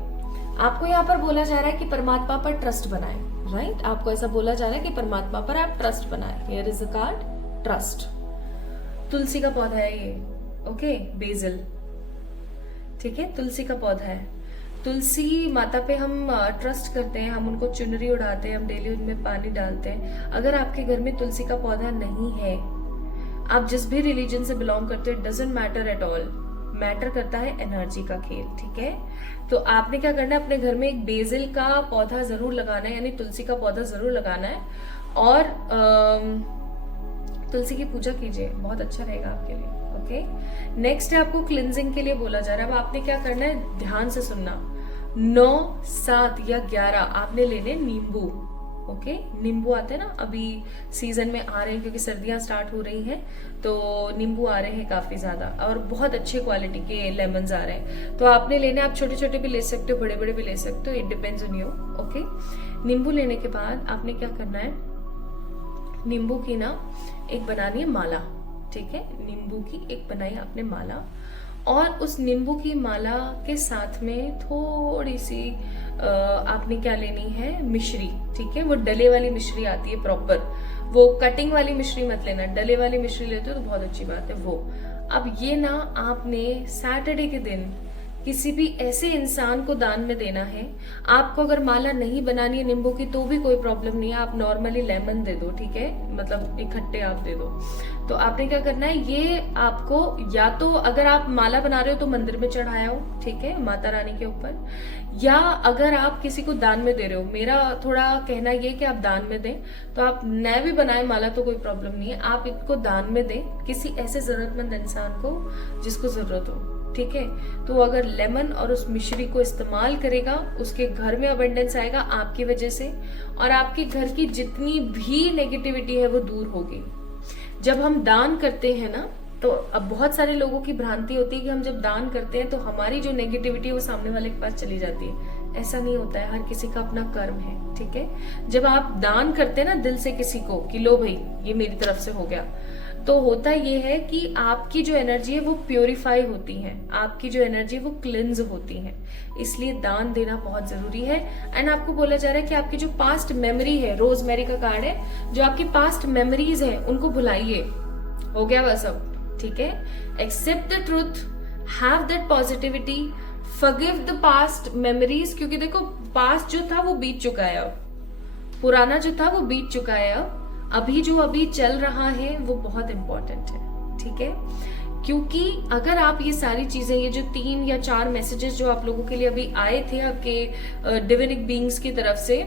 आपको यहाँ पर बोला जा रहा है कि परमात्मा पर ट्रस्ट बनाएं, राइट। आपको ऐसा बोला जा रहा है कि परमात्मा पर आप ट्रस्ट बनाएं। Here is the card, trust. तुलसी का पौधा है ये, ओके, बेजल, ठीक है, तुलसी का पौधा है। तुलसी माता पे हम ट्रस्ट करते हैं, हम उनको चुनरी उड़ाते हैं, हम डेली उनमें पानी डालते हैं। अगर आपके घर में तुलसी का पौधा नहीं है, आप जिस भी रिलीजन से बिलोंग करते हो, it doesn't matter at all. Matter करता है एनर्जी का खेल, ठीक है। तो आपने क्या करना है, अपने घर में एक बेसिल का पौधा जरूर लगाना है, यानी तुलसी का पौधा जरूर लगाना है, और तुलसी की पूजा कीजिए, बहुत अच्छा रहेगा आपके लिए। ओके, नेक्स्ट है आपको क्लिनजिंग के लिए बोला जा रहा है। अब आपने क्या करना है, ध्यान से सुनना, 9, 7 या 11 आपने लेने नींबू। ओके, नींबू आते हैं ना, अभी सीजन में आ रहे हैं क्योंकि सर्दियां स्टार्ट हो रही हैं, तो नींबू आ रहे हैं काफी ज्यादा, और बहुत अच्छे क्वालिटी के लेमन्स आ रहे हैं। तो आपने लेने, आप छोटे छोटे भी ले सकते हो, बड़े बड़े भी ले सकते हो, it depends on you. Okay, नींबू लेने के बाद आपने क्या करना है, नींबू की ना एक बनानी है माला, ठीक है। नींबू की एक बनाई आपने माला, और उस नींबू की माला के साथ में थोड़ी सी आपने क्या लेनी है, मिश्री, ठीक है। वो डले वाली मिश्री आती है प्रॉपर, वो कटिंग वाली मिश्री मत लेना, डले वाली मिश्री लेते हो तो बहुत अच्छी बात है वो। अब ये ना आपने सैटरडे के दिन किसी भी ऐसे इंसान को दान में देना है। आपको अगर माला नहीं बनानी है नींबू की तो भी कोई प्रॉब्लम नहीं है, आप नॉर्मली लेमन दे दो, ठीक है, मतलब इकट्ठे आप दे दो। तो आपने क्या करना है, ये आपको या तो अगर आप माला बना रहे हो तो मंदिर में चढ़ाया हो, ठीक है, माता रानी के ऊपर, या अगर आप किसी को दान में दे रहे हो, मेरा थोड़ा कहना ये कि आप दान में दें, तो आप नया भी बनाए माला तो कोई प्रॉब्लम नहीं है, आप इनको दान में दें किसी ऐसे जरूरतमंद इंसान को जिसको जरूरत हो, ठीक है। तो अगर लेमन और उस मिश्री को इस्तेमाल करेगा, उसके घर में अबंडेंस आएगा आपकी वजह से, और आपके घर की जितनी भी नेगेटिविटी है वो दूर होगी। जब हम दान करते हैं ना, तो अब बहुत सारे लोगों की भ्रांति होती है कि हम जब दान करते हैं तो हमारी जो नेगेटिविटी है वो सामने वाले के पास चली जाती है। ऐसा नहीं होता है, हर किसी का अपना कर्म है, ठीक है। जब आप दान करते हैं ना दिल से किसी को कि लो भाई ये मेरी तरफ से हो गया, तो होता ये है कि आपकी जो एनर्जी है वो प्योरीफाई होती है, आपकी जो एनर्जी है वो क्लिंज होती है, इसलिए दान देना बहुत जरूरी है। एंड आपको बोला जा रहा है कि आपकी जो पास्ट मेमोरी है, रोजमेरी का कार्ड है, जो आपकी पास्ट मेमोरीज है उनको भुलाइए, हो गया वह सब, ठीक है। Accept the truth, have that positivity, forgive the past memories, क्योंकि देखो पास्ट जो था वो बीत चुका है, अब पुराना जो था वो बीत चुका है, अब अभी जो अभी चल रहा है वो बहुत इंपॉर्टेंट है, ठीक है। क्योंकि अगर आप ये सारी चीजें, ये जो 3 या 4 मैसेजेस जो आप लोगों के लिए अभी आए थे आपके डिविनिक बीइंग्स की तरफ से,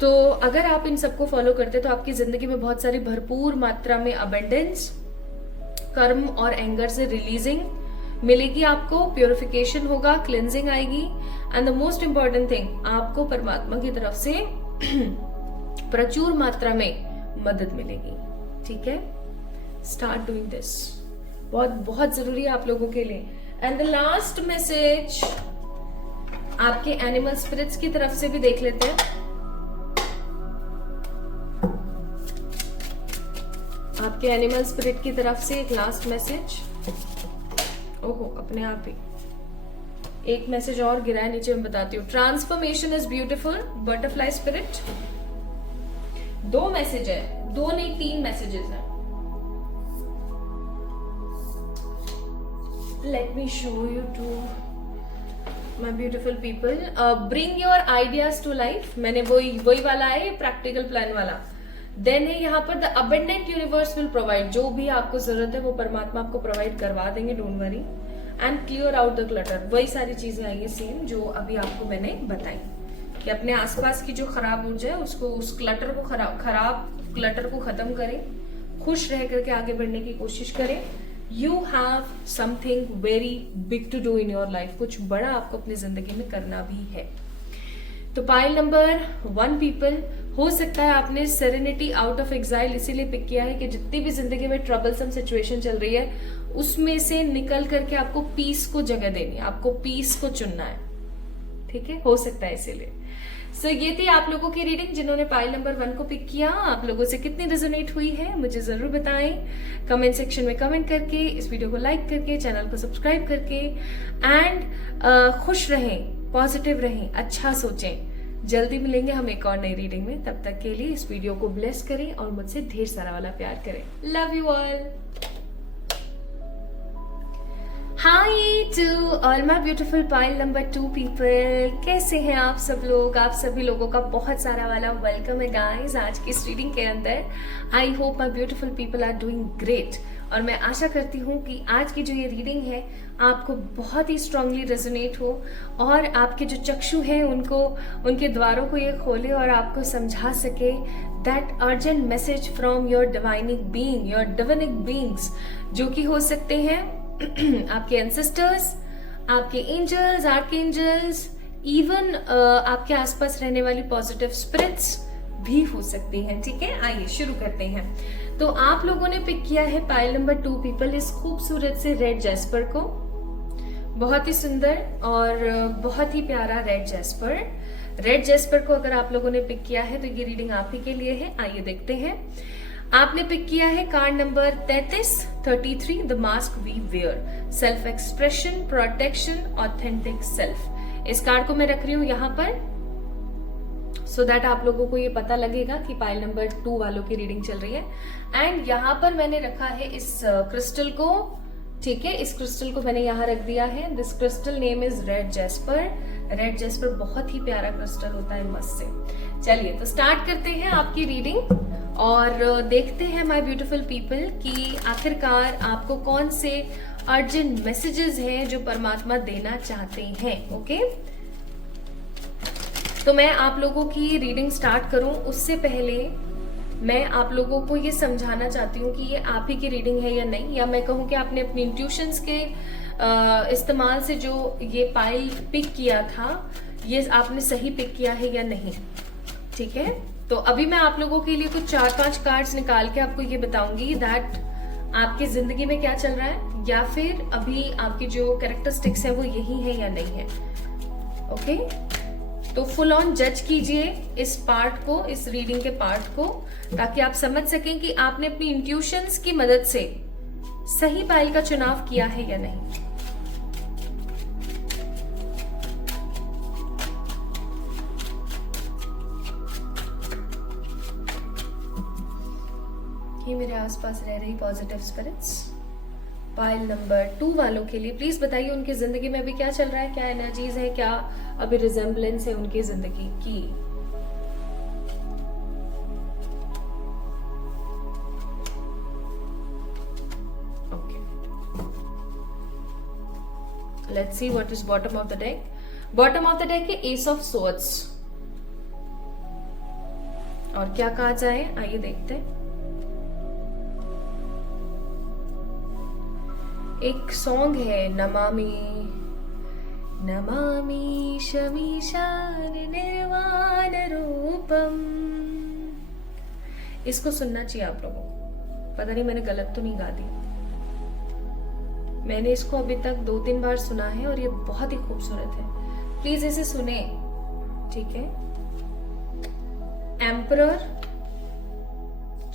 तो अगर आप इन सबको फॉलो करते तो आपकी जिंदगी में बहुत सारी भरपूर मात्रा में अबंडेंस, कर्म और एंगर से रिलीजिंग मिलेगी, आपको प्योरिफिकेशन होगा, क्लेंजिंग आएगी, and the most important thing, आपको परमात्मा की तरफ से प्रचुर मात्रा में मदद मिलेगी, ठीक है। स्टार्ट डूइंग दिस, बहुत बहुत जरूरी है आप लोगों के लिए। एंड द लास्ट मैसेज आपके एनिमल स्पिरिट्स की तरफ से भी देख लेते हैं। आपके एनिमल स्पिरिट की तरफ से एक लास्ट मैसेज, ओहो अपने आप ही एक मैसेज और गिरा है नीचे, मैं बताती हूँ। Transformation is beautiful, butterfly spirit, 2 message है, 2 नहीं 3 मैसेजेस हैं। Let me show you to my beautiful people. Bring your ideas to life, मैंने वही वाला है, प्रैक्टिकल प्लान वाला। देन है यहाँ पर the abundant universe will provide, जो भी आपको जरूरत है वो परमात्मा आपको प्रोवाइड करवा देंगे, don't worry. And clear out the clutter, वही सारी चीजें आएंगी सेम जो अभी आपको मैंने बताई, कि अपने आसपास की जो खराब ऊर्जा है उसको, उस क्लटर को, खराब क्लटर को खत्म करें, खुश रह करके आगे बढ़ने की कोशिश करें। You have something very big to do in your life, कुछ बड़ा आपको अपनी जिंदगी में करना भी है। तो पाइल नंबर 1 पीपल, हो सकता है आपने सेरेनिटी आउट ऑफ एग्जाइल इसीलिए पिक किया है कि जितनी भी जिंदगी में ट्रबलसम सिचुएशन चल रही है उसमें से निकल करके आपको पीस को जगह देनी है, आपको पीस को चुनना है, ठीक है, हो सकता है इसीलिए। सो ये थी आप लोगों की रीडिंग जिन्होंने पाइल नंबर 1 को पिक किया। आप लोगों से कितनी रेजोनेट हुई है मुझे जरूर बताएं कमेंट सेक्शन में कमेंट करके, इस वीडियो को लाइक करके, चैनल को सब्सक्राइब करके। एंड खुश रहें, पॉजिटिव रहें, अच्छा सोचें। जल्दी मिलेंगे हम एक और नई रीडिंग में, तब तक के लिए इस वीडियो को ब्लेस करें और मुझसे ढेर सारा वाला प्यार करें। Love you all. Hi to all my beautiful pile number 2 people, कैसे हैं आप सब लोग? आप सभी लोगों का बहुत सारा वाला वेलकम है गाइस आज की इस रीडिंग के अंदर। I hope my beautiful people are doing great. और मैं आशा करती हूँ कि आज की जो ये रीडिंग है आपको बहुत ही स्ट्रांगली रेजोनेट हो और आपके जो चक्षु हैं उनको, उनके द्वारों को ये खोले और आपको समझा सके that urgent message from your divinic being, your divinic beings, जो कि हो सकते हैं आपके एंसेस्टर्स, आपके एंजल्स, आर्कएंजल्स, इवन आपके आसपास रहने वाली पॉजिटिव स्पिरिट्स भी हो सकती हैं। ठीक है, आइए शुरू करते हैं। तो आप लोगों ने पिक किया है पाइल नंबर 2 पीपल, इस खूबसूरत से रेड जैस्पर को। बहुत ही सुंदर और बहुत ही प्यारा रेड जैस्पर। रेड जैस्पर को अगर आप लोगों ने पिक किया है तो ये रीडिंग आप ही के लिए है। आइए देखते हैं। आपने पिक किया है card number 33, the mask we wear, self expression, protection, authentic self. इस कार्ड को मैं रख रही हूं यहाँ पर सो दैट आप लोगों को ये पता लगेगा कि पाइल नंबर 2 वालों की रीडिंग चल रही है। एंड यहाँ पर मैंने रखा है इस क्रिस्टल को। ठीक है, इस क्रिस्टल को मैंने यहाँ रख दिया है। This crystal name is red jasper. Red jasper बहुत ही प्यारा क्रिस्टल होता है मस्त से। चलिए तो स्टार्ट करते हैं आपकी रीडिंग और देखते हैं माय ब्यूटीफुल पीपल कि आखिरकार आपको कौन से अर्जेंट मैसेजेस हैं जो परमात्मा देना चाहते हैं। ओके, तो मैं आप लोगों की रीडिंग स्टार्ट करूं उससे पहले मैं आप लोगों को ये समझाना चाहती हूँ कि ये आप ही की रीडिंग है या नहीं, या मैं कहूँ कि आपने अपनी इंट्यूशंस के इस्तेमाल से जो ये पाइल पिक किया था ये आपने सही पिक किया है या नहीं। ठीक है, तो अभी मैं आप लोगों के लिए कुछ 4-5 कार्ड्स निकाल के आपको ये बताऊंगी दैट आपकी जिंदगी में क्या चल रहा है या फिर अभी आपकी जो कैरेक्टरिस्टिक्स है वो यही है या नहीं है। ओके, तो फुल ऑन जज कीजिए इस पार्ट को, इस रीडिंग के पार्ट को, ताकि आप समझ सकें कि आपने अपनी इंट्यूशंस की मदद से सही पाइल का चुनाव किया है या नहीं। ये मेरे आसपास रह रही पॉजिटिव स्पिरिट्स पाइल नंबर 2 वालों के लिए प्लीज बताइए उनकी जिंदगी में अभी क्या चल रहा है, क्या एनर्जीज है, क्या अभी रिजेम्बलेंस है उनकी जिंदगी की। Okay, let's see what is bottom of the deck. Bottom of the deck है एस ऑफ सोर्ड्स। और क्या कार्ड्स आए आइए देखते हैं। एक सॉन्ग है नमामि नमामि शमीशान निर्वाण रूपम। इसको सुनना चाहिए आप लोगों को। पता नहीं मैंने गलत तो नहीं गा दी। मैंने इसको अभी तक 2-3 बार सुना है और ये बहुत ही खूबसूरत है। प्लीज इसे सुने। ठीक है, emperor,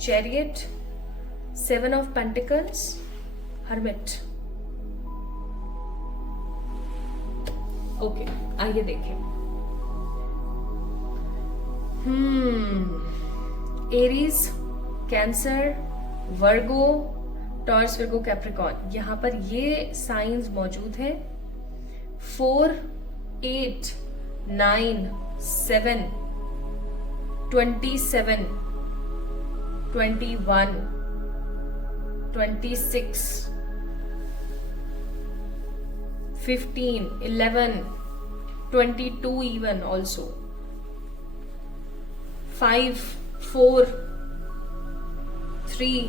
chariot, 7 of pentacles, hermit. Okay, आइए देखें। एरीज, कैंसर, वर्गो, टॉरस, विर्गो, कैप्रिकॉर्न, यहां पर ये साइंस मौजूद है। 4, 8, 9, 7, 27, 21, 26, 15, 11, 22 even also, 5, 4, 3,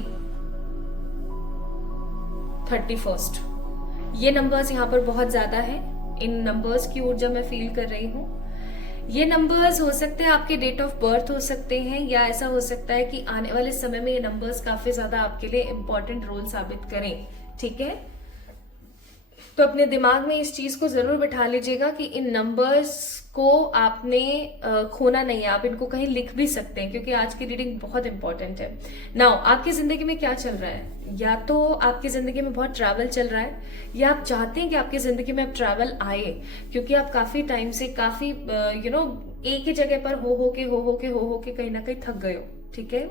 31st। ये नंबर्स यहाँ पर बहुत ज्यादा है। इन नंबर्स की ऊर्जा मैं फील कर रही हूँ। ये नंबर्स हो सकते हैं आपके डेट ऑफ बर्थ हो सकते हैं, या ऐसा हो सकता है कि आने वाले समय में ये नंबर्स काफी ज्यादा आपके लिए इंपॉर्टेंट रोल साबित करें। ठीक है, तो अपने दिमाग में इस चीज को जरूर बिठा लीजिएगा कि इन नंबर्स को आपने खोना नहीं है। आप इनको कहीं लिख भी सकते हैं क्योंकि आज की रीडिंग बहुत इंपॉर्टेंट है। नाउ आपकी जिंदगी में क्या चल रहा है? या तो आपकी जिंदगी में बहुत ट्रैवल चल रहा है, या आप चाहते हैं कि आपकी जिंदगी में अब ट्रैवल आए, क्योंकि आप काफी टाइम से काफी एक ही जगह पर हो के कहीं ना कहीं थक गए हो। ठीक है,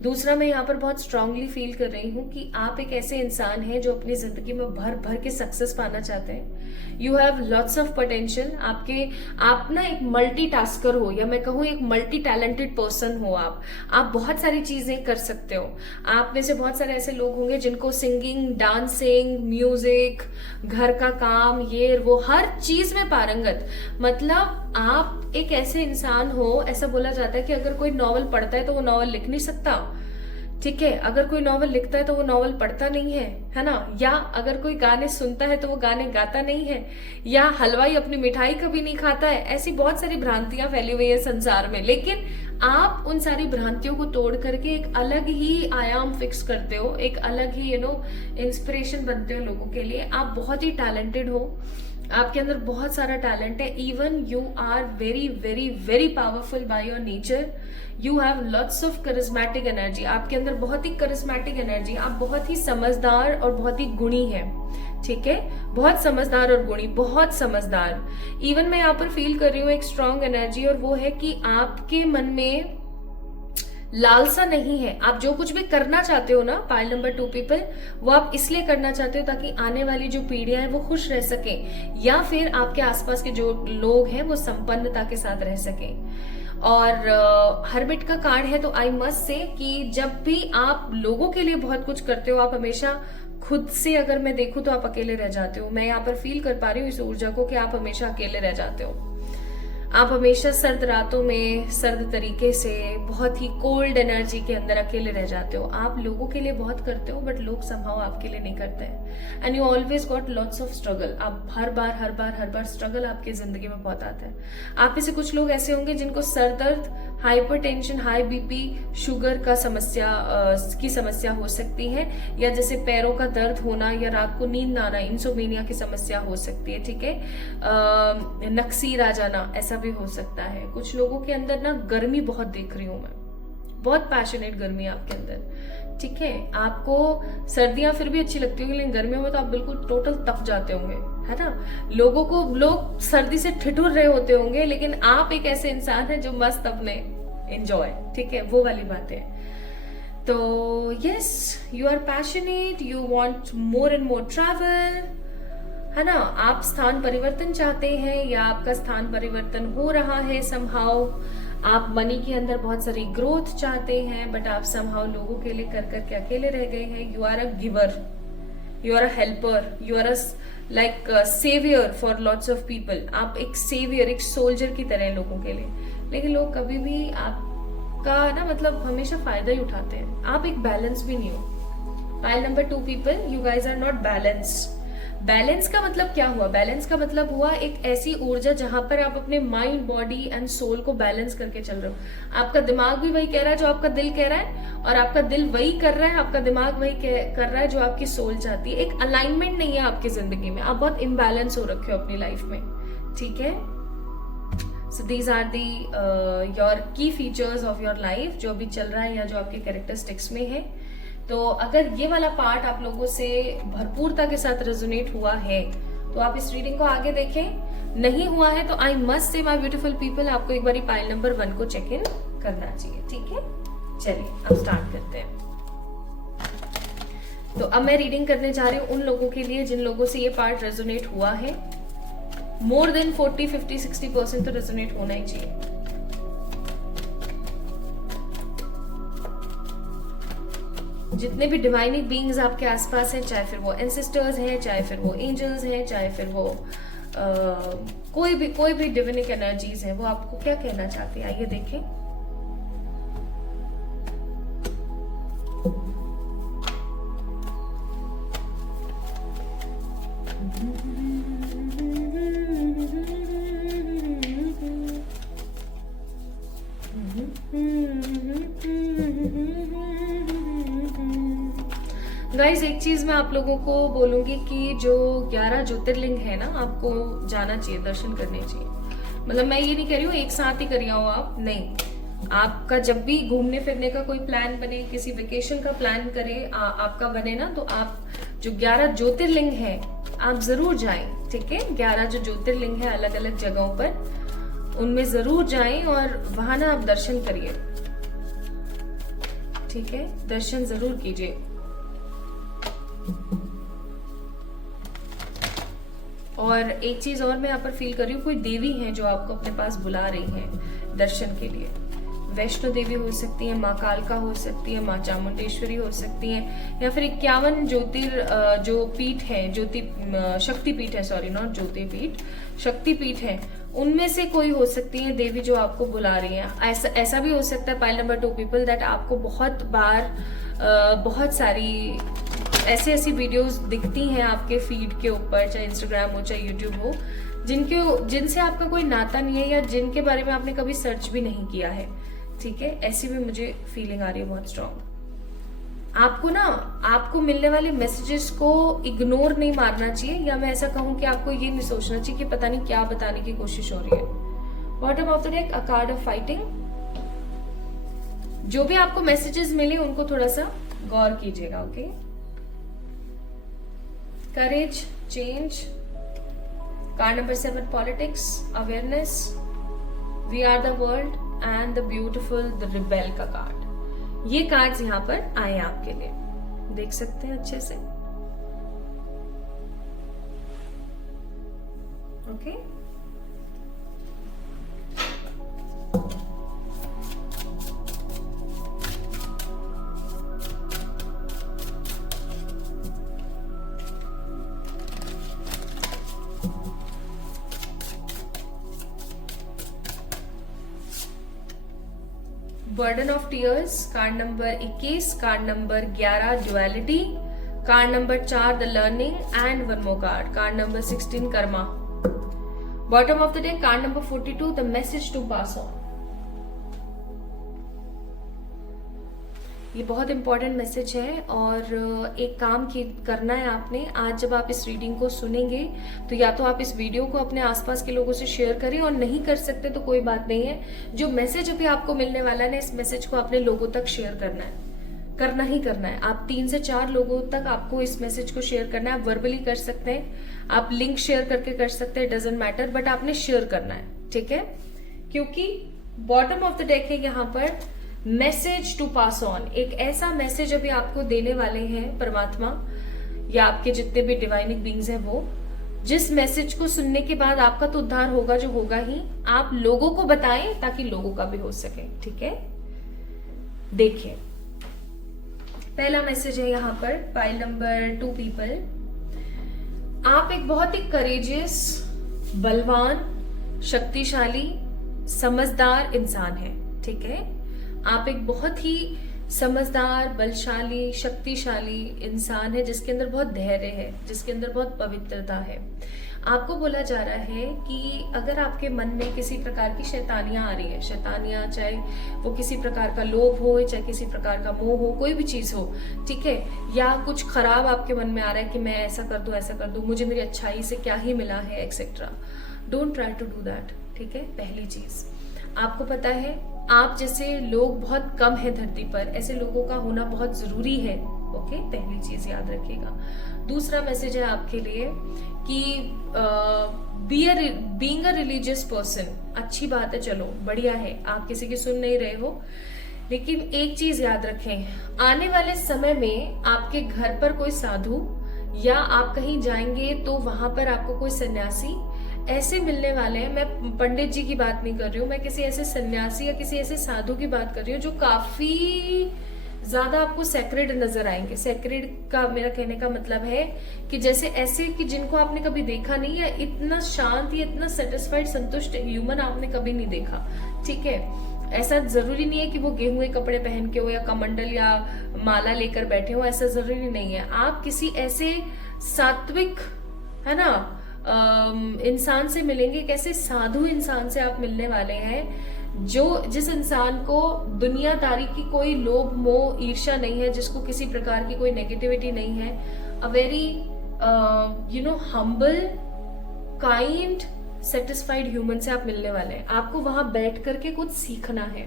दूसरा, मैं यहाँ पर बहुत स्ट्रांगली फील कर रही हूँ कि आप एक ऐसे इंसान हैं जो अपनी जिंदगी में भर भर के सक्सेस पाना चाहते हैं। You have lots of potential. आप ना एक मल्टी टास्कर हो, या मैं कहूँ एक मल्टी टैलेंटेड पर्सन हो। आप बहुत सारी चीजें कर सकते हो। आप में से बहुत सारे ऐसे लोग होंगे जिनको सिंगिंग, डांसिंग, म्यूजिक, घर का काम, ये वो हर चीज में पारंगत। मतलब आप एक ऐसे इंसान हो, ऐसा बोला जाता है कि अगर कोई नॉवल पढ़ता है तो वो नॉवल लिख नहीं सकता, ठीक है। अगर कोई नॉवल लिखता है तो वो नॉवल पढ़ता नहीं है ना। या अगर कोई गाने सुनता है तो वो गाने गाता नहीं है। या हलवाई अपनी मिठाई कभी नहीं खाता है। ऐसी बहुत सारी भ्रांतियां फैली हुई है संसार में, लेकिन आप उन सारी भ्रांतियों को तोड़ करके एक अलग ही आयाम फिक्स करते हो, एक अलग ही इंस्पिरेशन बनते हो लोगों के लिए। आप बहुत ही टैलेंटेड हो, आपके अंदर बहुत सारा टैलेंट है। Even you are very very very powerful by your nature. You have lots of charismatic energy. आपके अंदर बहुत ही करिस्मेटिक एनर्जी। आप बहुत ही समझदार और बहुत ही गुणी है, ठीक है। बहुत समझदार और गुणी, बहुत समझदार। इवन मैं यहाँ पर फील कर रही हूँ एक स्ट्रॉन्ग एनर्जी, और वो है कि आपके मन में लालसा नहीं है। आप जो कुछ भी करना चाहते हो ना, पाइल नंबर 2 पीपल, वो आप इसलिए करना चाहते हो ताकि आने वाली जो पीढ़ियां हैं वो खुश रह सकें, या फिर आपके आसपास के जो लोग हैं वो संपन्नता के साथ रह सकें। और हर्मिट का कार्ड है, तो आई मस्ट से कि जब भी आप लोगों के लिए बहुत कुछ करते हो, आप हमेशा खुद से, अगर मैं देखूं तो आप अकेले रह जाते हो। मैं यहाँ पर फील कर पा रही हूँ इस ऊर्जा को कि आप हमेशा अकेले रह जाते हो। आप हमेशा सर्द रातों में सर्द तरीके से, बहुत ही कोल्ड एनर्जी के अंदर अकेले रह जाते हो। आप लोगों के लिए बहुत करते हो, बट लोग समहाउ आपके लिए नहीं करते हैं। And you always got lots of struggle. आप हर बार स्ट्रगल आपकी जिंदगी में बहुत आता है। आप में से कुछ लोग ऐसे होंगे जिनको सर दर्द, हाइपरटेंशन, हाई बीपी, शुगर की समस्या हो सकती है, या जैसे पैरों का दर्द होना, या रात को नींद ना आना, इंसोमेनिया की समस्या हो सकती है, ठीक है। नक्सीर आ जाना, ऐसा भी हो सकता है। कुछ लोगों के अंदर ना गर्मी बहुत देख रही हूं मैं, बहुत पैशनेट गर्मी है आपके अंदर, ठीक है। आपको सर्दियां फिर भी अच्छी लगती होंगी, लेकिन गर्मियों में तो आप बिल्कुल टोटल तप जाते होंगे, है ना। लोग सर्दी से ठिठुर रहे होते होंगे, लेकिन आप एक ऐसे इंसान हैं जो मस्त अपने एंजॉय, ठीक है, वो वाली बात है। तो yes, you are passionate, you want more and more travel, है ना। आप स्थान परिवर्तन चाहते हैं, या आपका स्थान परिवर्तन हो रहा है समहाउ। आप मनी के अंदर बहुत सारी ग्रोथ चाहते हैं, बट आप समहाउ लोगों के लिए कर करके अकेले रह गए हैं। You are a giver, you are a helper, you are a like saviour for lots of people. आप एक सेवियर, एक सोल्जर की तरह लोगों के लिए, लेकिन लोग कभी भी आपका ना मतलब हमेशा फायदा ही उठाते हैं। आप एक बैलेंस भी नहीं हो। Pile number 2 people, you guys are not balanced. Balance का मतलब क्या हुआ? बैलेंस का मतलब हुआ एक ऐसी ऊर्जा जहां पर आप अपने माइंड, बॉडी एंड सोल को बैलेंस करके चल रहे हो। आपका दिमाग भी वही कह रहा है जो आपका दिल कह रहा है, और आपका दिल वही कर रहा है, आपका दिमाग वही कर रहा है जो आपकी सोल चाहती है। एक अलाइनमेंट नहीं है आपकी जिंदगी में। आप बहुत इम्बैलेंस हो रखे हो अपनी लाइफ में, ठीक है। So these are the your key features of your life, जो अभी चल रहा है या जो आपके कैरेक्टरिस्टिक्स में है। तो अगर ये वाला पार्ट आप लोगों से भरपूरता के साथ रेजोनेट हुआ है तो आप इस रीडिंग को आगे देखें। नहीं हुआ है तो I must say my beautiful people, आपको एक बारी पाइल नंबर 1 को चेक इन करना चाहिए, ठीक है। चलिए अब स्टार्ट करते हैं। तो अब मैं रीडिंग करने जा रही हूँ उन लोगों के लिए जिन लोगों से ये पार्ट रेजोनेट हुआ है। मोर देन 40, 50, 60% तो रेजोनेट होना ही चाहिए। जितने भी डिवाइनिक बीइंग्स आपके आसपास हैं, चाहे फिर वो एंसेस्टर्स हैं, चाहे फिर वो एंजल्स हैं, चाहे फिर वो कोई भी डिवाइनिक एनर्जीज हैं, वो आपको क्या कहना चाहते हैं, आइए देखें। गाइज एक चीज मैं आप लोगों को बोलूंगी कि जो 11 ज्योतिर्लिंग है ना, आपको जाना चाहिए, दर्शन करने चाहिए। मतलब मैं ये नहीं कह रही हूँ एक साथ ही कर आओ आप, नहीं। आपका जब भी घूमने फिरने का कोई प्लान बने, किसी वेकेशन का प्लान करें आपका बने ना, तो आप जो 11 ज्योतिर्लिंग है आप जरूर जाएं, ठीक है। 11 जो ज्योतिर्लिंग है अलग अलग जगहों पर, उनमें जरूर जाएं और वहां ना आप दर्शन करिए, ठीक है, दर्शन जरूर कीजिए। और एक चीज और मैं यहाँ पर फील कर रही हूँ, कोई देवी है जो आपको अपने पास बुला रही है दर्शन के लिए। वैष्णो देवी हो सकती है, माँ कालका हो सकती है, माँ चामुंडेश्वरी हो सकती है, या फिर 51 जो पीठ है, शक्ति पीठ है, सॉरी नॉट ज्योतिर्पीठ, शक्ति पीठ है, उनमें से कोई हो सकती है देवी जो आपको बुला रही है। ऐसा भी हो सकता है, पाइल नंबर 2 पीपल, दैट आपको बहुत बार बहुत सारी ऐसी वीडियोस दिखती हैं आपके फीड के ऊपर, चाहे इंस्टाग्राम हो चाहे यूट्यूब हो, जिनसे आपका कोई नाता नहीं है या जिनके बारे में आपने कभी सर्च भी नहीं किया है। ठीक है, ऐसी भी मुझे फीलिंग आ रही है बहुत स्ट्रॉन्ग। आपको मिलने वाले मैसेजेस को इग्नोर नहीं मारना चाहिए, या मैं ऐसा कहूं कि आपको ये नहीं सोचना चाहिए कि पता नहीं क्या बताने की कोशिश हो रही है। Bottom of the deck, a card of fighting. जो भी आपको मैसेजेस मिले उनको थोड़ा सा गौर कीजिएगा। Okay, courage, change. Card number 7, politics, awareness, we are the world and the beautiful, the rebel का कार्ड। ये कार्ड्स यहाँ पर आए आपके लिए, देख सकते हैं अच्छे से। Okay, burden of tears, card number 21, card number 11, duality, card number 4, the learning and one more card number 16, karma. Bottom of the day, card number 42, the message to pass on. ये बहुत इंपॉर्टेंट मैसेज है और एक काम करना है आपने। आज जब आप इस रीडिंग को सुनेंगे तो या तो आप इस वीडियो को अपने आसपास के लोगों से शेयर करें, और नहीं कर सकते तो कोई बात नहीं है। जो मैसेज अभी आपको मिलने वाला है ना, इस मैसेज को अपने लोगों तक शेयर करना है, करना ही करना है। आप 3 से 4 लोगों तक आपको इस मैसेज को शेयर करना है। आप वर्बली कर सकते हैं, आप लिंक शेयर करके कर सकते हैं, डजंट मैटर, बट आपने शेयर करना है। ठीक है, क्योंकि बॉटम ऑफ द डेक है यहाँ पर मैसेज टू पास ऑन। एक ऐसा मैसेज अभी आपको देने वाले हैं परमात्मा या आपके जितने भी डिवाइनिक बीइंग्स हैं, वो जिस मैसेज को सुनने के बाद आपका तो उद्धार होगा, जो होगा ही, आप लोगों को बताएं ताकि लोगों का भी हो सके। ठीक है, देखिए पहला मैसेज है यहाँ पर, पाइल नंबर 2 पीपल। आप एक बहुत ही करेजियस, बलवान, शक्तिशाली, समझदार इंसान है। ठीक है, आप एक बहुत ही समझदार, बलशाली, शक्तिशाली इंसान है जिसके अंदर बहुत धैर्य है, जिसके अंदर बहुत पवित्रता है। आपको बोला जा रहा है कि अगर आपके मन में किसी प्रकार की शैतानियां आ रही है, शैतानियां चाहे वो किसी प्रकार का लोभ हो, चाहे किसी प्रकार का मोह हो, कोई भी चीज हो, ठीक है, या कुछ खराब आपके मन में आ रहा है कि मैं ऐसा कर दूं, ऐसा कर दूं, मुझे मेरी अच्छाई से क्या ही मिला है, etcetera, don't try to do that. ठीक है, पहली चीज। आपको पता है आप जैसे लोग बहुत कम है धरती पर, ऐसे लोगों का होना बहुत जरूरी है। ओके, पहली चीज याद रखिएगा। दूसरा मैसेज है आपके लिए कि बीइंग अ रिलीजियस पर्सन, अच्छी बात है, चलो बढ़िया है, आप किसी की सुन नहीं रहे हो, लेकिन एक चीज याद रखें, आने वाले समय में आपके घर पर कोई साधु या आप कहीं जाएंगे तो वहां पर आपको कोई सन्यासी ऐसे मिलने वाले हैं। मैं पंडित जी की बात नहीं कर रही हूँ, मैं किसी ऐसे सन्यासी या किसी ऐसे साधु की बात कर रही हूँ जो काफी ज्यादा आपको सेक्रेड नजर आएंगे। सेक्रेड का मेरा कहने का मतलब है कि जैसे ऐसे कि जिनको आपने कभी देखा नहीं, या इतना शांत या इतना सेटिस्फाइड, संतुष्ट ह्यूमन आपने कभी नहीं देखा। ठीक है, ऐसा जरूरी नहीं है कि वो गेहूं के कपड़े पहन के हो या कमंडल या माला लेकर बैठे हो, ऐसा जरूरी नहीं है। आप किसी ऐसे सात्विक, है ना, इंसान से मिलेंगे, कैसे साधु इंसान से आप मिलने वाले हैं, जिस इंसान को दुनियादारी की कोई लोभ, मोह, ईर्ष्या नहीं है, जिसको किसी प्रकार की कोई नेगेटिविटी नहीं है। A very humble, kind, satisfied human से आप मिलने वाले हैं। आपको वहां बैठ करके कुछ सीखना है,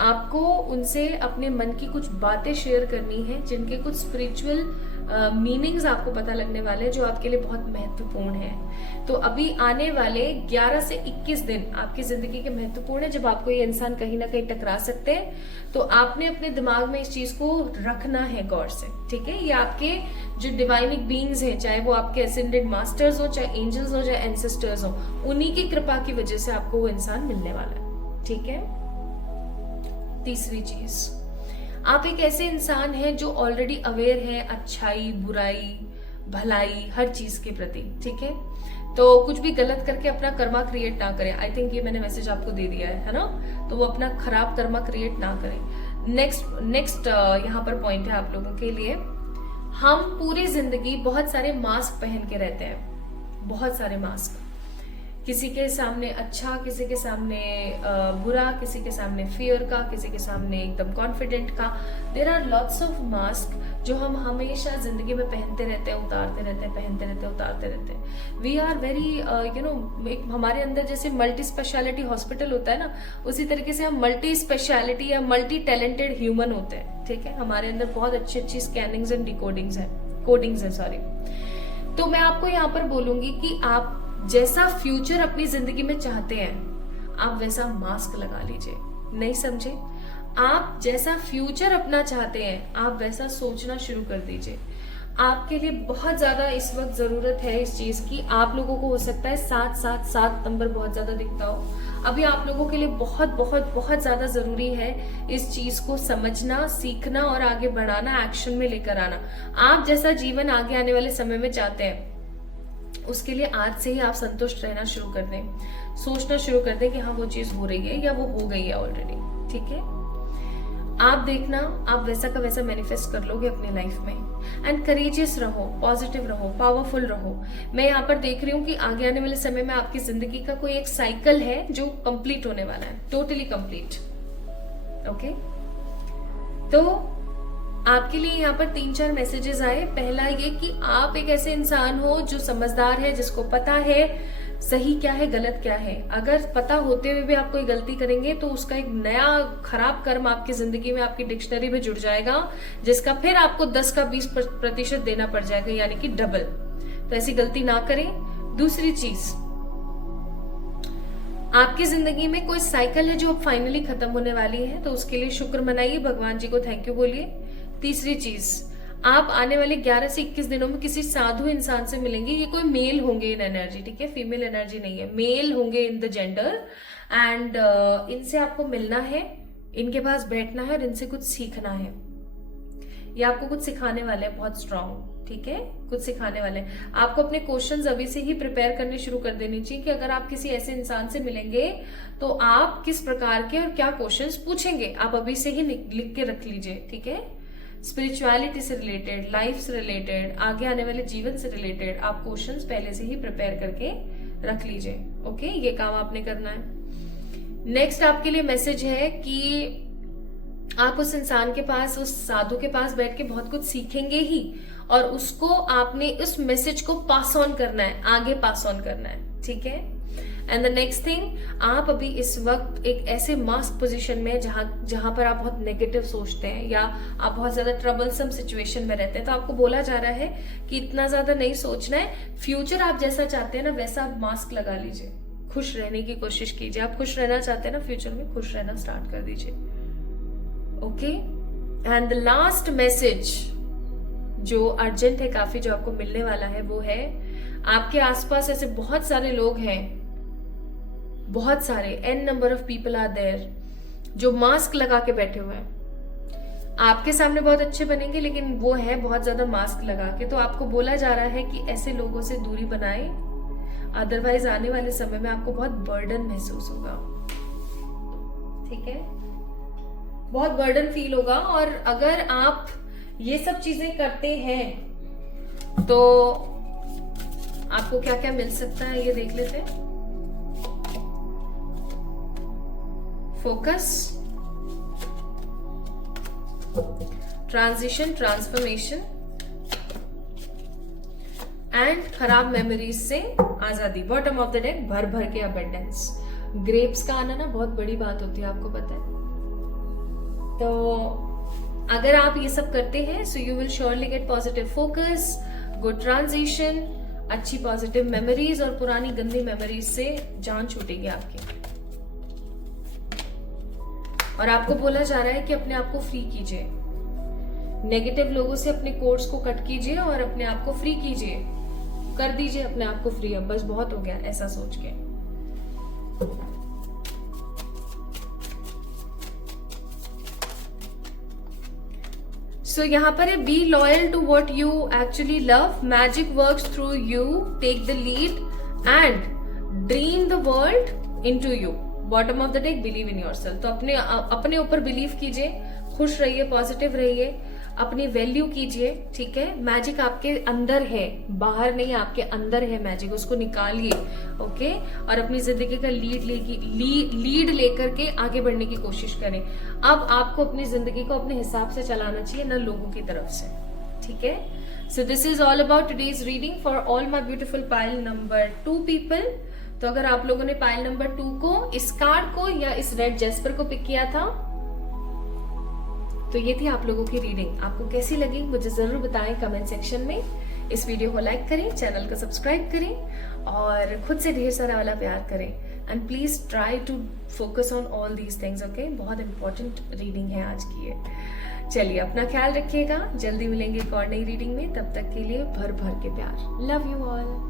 आपको उनसे अपने मन की कुछ बातें शेयर करनी है, जिनके कुछ स्पिरिचुअल मीनिंग्स आपको पता लगने वाले हैं जो आपके लिए बहुत महत्वपूर्ण है। तो अभी आने वाले 11 से 21 दिन आपकी जिंदगी के महत्वपूर्ण है, जब आपको ये इंसान कहीं ना कहीं टकरा सकते हैं। तो आपने अपने दिमाग में इस चीज को रखना है गौर से, ठीक है। ये आपके जो डिवाइनिक बीइंग्स हैं, चाहे वो आपके असेंडेड मास्टर्स हो, चाहे एंजल्स हो, चाहे एंसेस्टर्स हो, उन्हीं की कृपा की वजह से आपको वो इंसान मिलने वाला है, ठीक है। तीसरी चीज, आप एक ऐसे इंसान हैं जो ऑलरेडी अवेयर है अच्छाई, बुराई, भलाई, हर चीज के प्रति, ठीक है। तो कुछ भी गलत करके अपना कर्मा क्रिएट ना करें। आई थिंक ये मैंने मैसेज आपको दे दिया है ना। तो वो अपना खराब कर्मा क्रिएट ना करें। नेक्स्ट यहाँ पर पॉइंट है आप लोगों के लिए, हम पूरी जिंदगी बहुत सारे मास्क पहन के रहते हैं, बहुत सारे मास्क, किसी के सामने अच्छा, किसी के सामने बुरा, किसी के सामने फियर का, किसी के सामने एकदम कॉन्फिडेंट का। There are lots of mask जो हम हमेशा जिंदगी में पहनते रहते हैं, उतारते रहते हैं, पहनते रहते हैं, उतारते रहते हैं। वी आर वेरी एक हमारे अंदर जैसे मल्टी स्पेशलिटी हॉस्पिटल होता है ना, उसी तरीके से हम मल्टी स्पेशलिटी या मल्टी टैलेंटेड ह्यूमन होते हैं, ठीक है। हमारे अंदर बहुत अच्छी अच्छी स्कैनिंग्स एंड डिकोडिंग्स है, कोडिंग्स है, सॉरी। तो मैं आपको यहाँ पर बोलूंगी कि आप जैसा फ्यूचर अपनी जिंदगी में चाहते हैं, आप वैसा मास्क लगा लीजिए। नहीं समझे? आप जैसा फ्यूचर अपना चाहते हैं, आप वैसा सोचना शुरू कर दीजिए। आपके लिए बहुत ज्यादा इस वक्त जरूरत है इस चीज की। आप लोगों को हो सकता है 7 नंबर बहुत ज्यादा दिखता हो। अभी आप लोगों के लिए बहुत बहुत बहुत ज्यादा जरूरी है इस चीज को समझना, सीखना और आगे बढ़ाना, एक्शन में लेकर आना। आप जैसा जीवन आगे आने वाले समय में चाहते हैं, उसके लिए आज से ही आप संतुष्ट रहना शुरू कर दें, सोचना शुरू कर दें कि हाँ वो चीज हो रही है या वो हो गई है ऑलरेडी, ठीक है। आप देखना, आप वैसा का वैसा मैनिफेस्ट कर लोगे अपने लाइफ में। एंड करेजियस रहो, पॉजिटिव रहो, पावरफुल रहो। मैं यहाँ पर देख रही हूँ कि आगे आने वाले समय में आपकी जिंदगी का कोई एक साइकिल है जो कंप्लीट होने वाला है, टोटली कंप्लीट, ओके। तो आपके लिए यहाँ पर 3-4 मैसेजेस आए। पहला ये कि आप एक ऐसे इंसान हो जो समझदार है, जिसको पता है सही क्या है, गलत क्या है। अगर पता होते हुए भी आप कोई गलती करेंगे तो उसका एक नया खराब कर्म आपकी जिंदगी में, आपकी डिक्शनरी में जुड़ जाएगा, जिसका फिर आपको 10 का 20% देना पड़ जाएगा, यानी कि डबल। तो ऐसी गलती ना करें। दूसरी चीज, आपकी जिंदगी में कोई साइकिल है जो अब फाइनली खत्म होने वाली है, तो उसके लिए शुक्र मनाइए, भगवान जी को थैंक यू बोलिए। तीसरी चीज, आप आने वाले 11 से 21 दिनों में किसी साधु इंसान से मिलेंगे। ये कोई मेल होंगे इन एनर्जी, ठीक है, फीमेल एनर्जी नहीं है, मेल होंगे इन द जेंडर। एंड इनसे आपको मिलना है, इनके पास बैठना है और इनसे कुछ सीखना है। ये आपको कुछ सिखाने वाले हैं, बहुत स्ट्रांग, ठीक है, कुछ सिखाने वाले हैं आपको। अपने क्वेश्चंस अभी से ही प्रिपेयर करने शुरू कर देनी चाहिए कि अगर आप किसी ऐसे इंसान से मिलेंगे तो आप किस प्रकार के और क्या क्वेश्चंस पूछेंगे, आप अभी से ही लिख के रख लीजिए, ठीक है। स्पिरिचुअलिटी से रिलेटेड, लाइफ से रिलेटेड, आगे आने वाले जीवन से रिलेटेड आप क्वेश्चंस पहले से ही प्रिपेयर करके रख लीजिए, ओके। ये काम आपने करना है। नेक्स्ट आपके लिए मैसेज है कि आप उस इंसान के पास, उस साधु के पास बैठ के बहुत कुछ सीखेंगे ही, और उसको आपने उस मैसेज को पास ऑन करना है, आगे पास ऑन करना है, ठीक है। एंड द नेक्स्ट थिंग, आप अभी इस वक्त एक ऐसे मास्क पोजीशन में जहां पर आप बहुत नेगेटिव सोचते हैं या आप बहुत ज्यादा ट्रबलसम सिचुएशन में रहते हैं, तो आपको बोला जा रहा है कि इतना ज्यादा नहीं सोचना है। फ्यूचर आप जैसा चाहते हैं ना, वैसा आप मास्क लगा लीजिए, खुश रहने की कोशिश कीजिए। आप खुश रहना चाहते हैं ना, फ्यूचर में खुश रहना स्टार्ट कर दीजिए, okay. And the last message जो अर्जेंट है काफी, जो आपको मिलने वाला है, वो है आपके आसपास ऐसे बहुत सारे लोग हैं, बहुत सारे n number of people are there, जो मास्क लगा के बैठे हुए हैं। आपके सामने बहुत अच्छे बनेंगे, लेकिन वो है बहुत ज्यादा मास्क लगा के। तो आपको बोला जा रहा है कि ऐसे लोगों से दूरी बनाए, अदरवाइज आने वाले समय में आपको बहुत बर्डन महसूस होगा, ठीक है, बहुत बर्डन फील होगा। और अगर आप ये सब चीजें करते हैं तो आपको क्या क्या मिल सकता है, ये देख लेते हैं। फोकस, ट्रांजिशन, ट्रांसफॉर्मेशन एंड खराब मेमोरीज से आजादी। बॉटम ऑफ द डेक, भर भर के अबंडेंस। ग्रेप्स का आना ना बहुत बड़ी बात होती है, आपको पता है। तो अगर आप ये सब करते हैं so you will surely gate positive focus, good transition, अच्छी पॉजिटिव मेमोरीज और पुरानी गंदी मेमोरीज से जान छूटेगी आपकी। और आपको बोला जा रहा है कि अपने आप को फ्री कीजिए, नेगेटिव लोगों से अपने कोर्स को कट कीजिए और अपने आप को फ्री कीजिए, कर दीजिए अपने आप को फ्री। अब बस बहुत हो गया ऐसा सोच के। सो यहाँ पर है be loyal to what you actually love, magic works through you, take the lead and dream the world into you. Bottom of the day, believe in your self. तो अपने ऊपर बिलीव कीजिए, खुश रहिए, पॉजिटिव रहिए, अपनी वैल्यू कीजिए, ठीक है। मैजिक आपके अंदर है, बाहर नहीं, आपके अंदर है मैजिक, उसको निकालिए, ओके। और अपनी जिंदगी का लीड लेकर के आगे बढ़ने की कोशिश करें। अब आपको अपनी जिंदगी को अपने हिसाब से चलाना चाहिए, ना लोगों की तरफ से, ठीक है। सो this is all about today's reading for all my beautiful pile number 2 people. तो अगर आप लोगों ने पाइल नंबर 2 को, इस कार्ड को या इस रेड जेस्पर को पिक किया था, तो ये थी आप लोगों की रीडिंग। आपको कैसी लगी मुझे जरूर बताएं कमेंट सेक्शन में। इस वीडियो को लाइक करें, चैनल को सब्सक्राइब करें और खुद से ढेर सारा वाला प्यार करें। And please try to focus on all these things, okay. बहुत इंपॉर्टेंट रीडिंग है आज की ये। चलिए अपना ख्याल रखिएगा, जल्दी मिलेंगे एक और नई रीडिंग में। तब तक के लिए भर भर के प्यार। Love you all.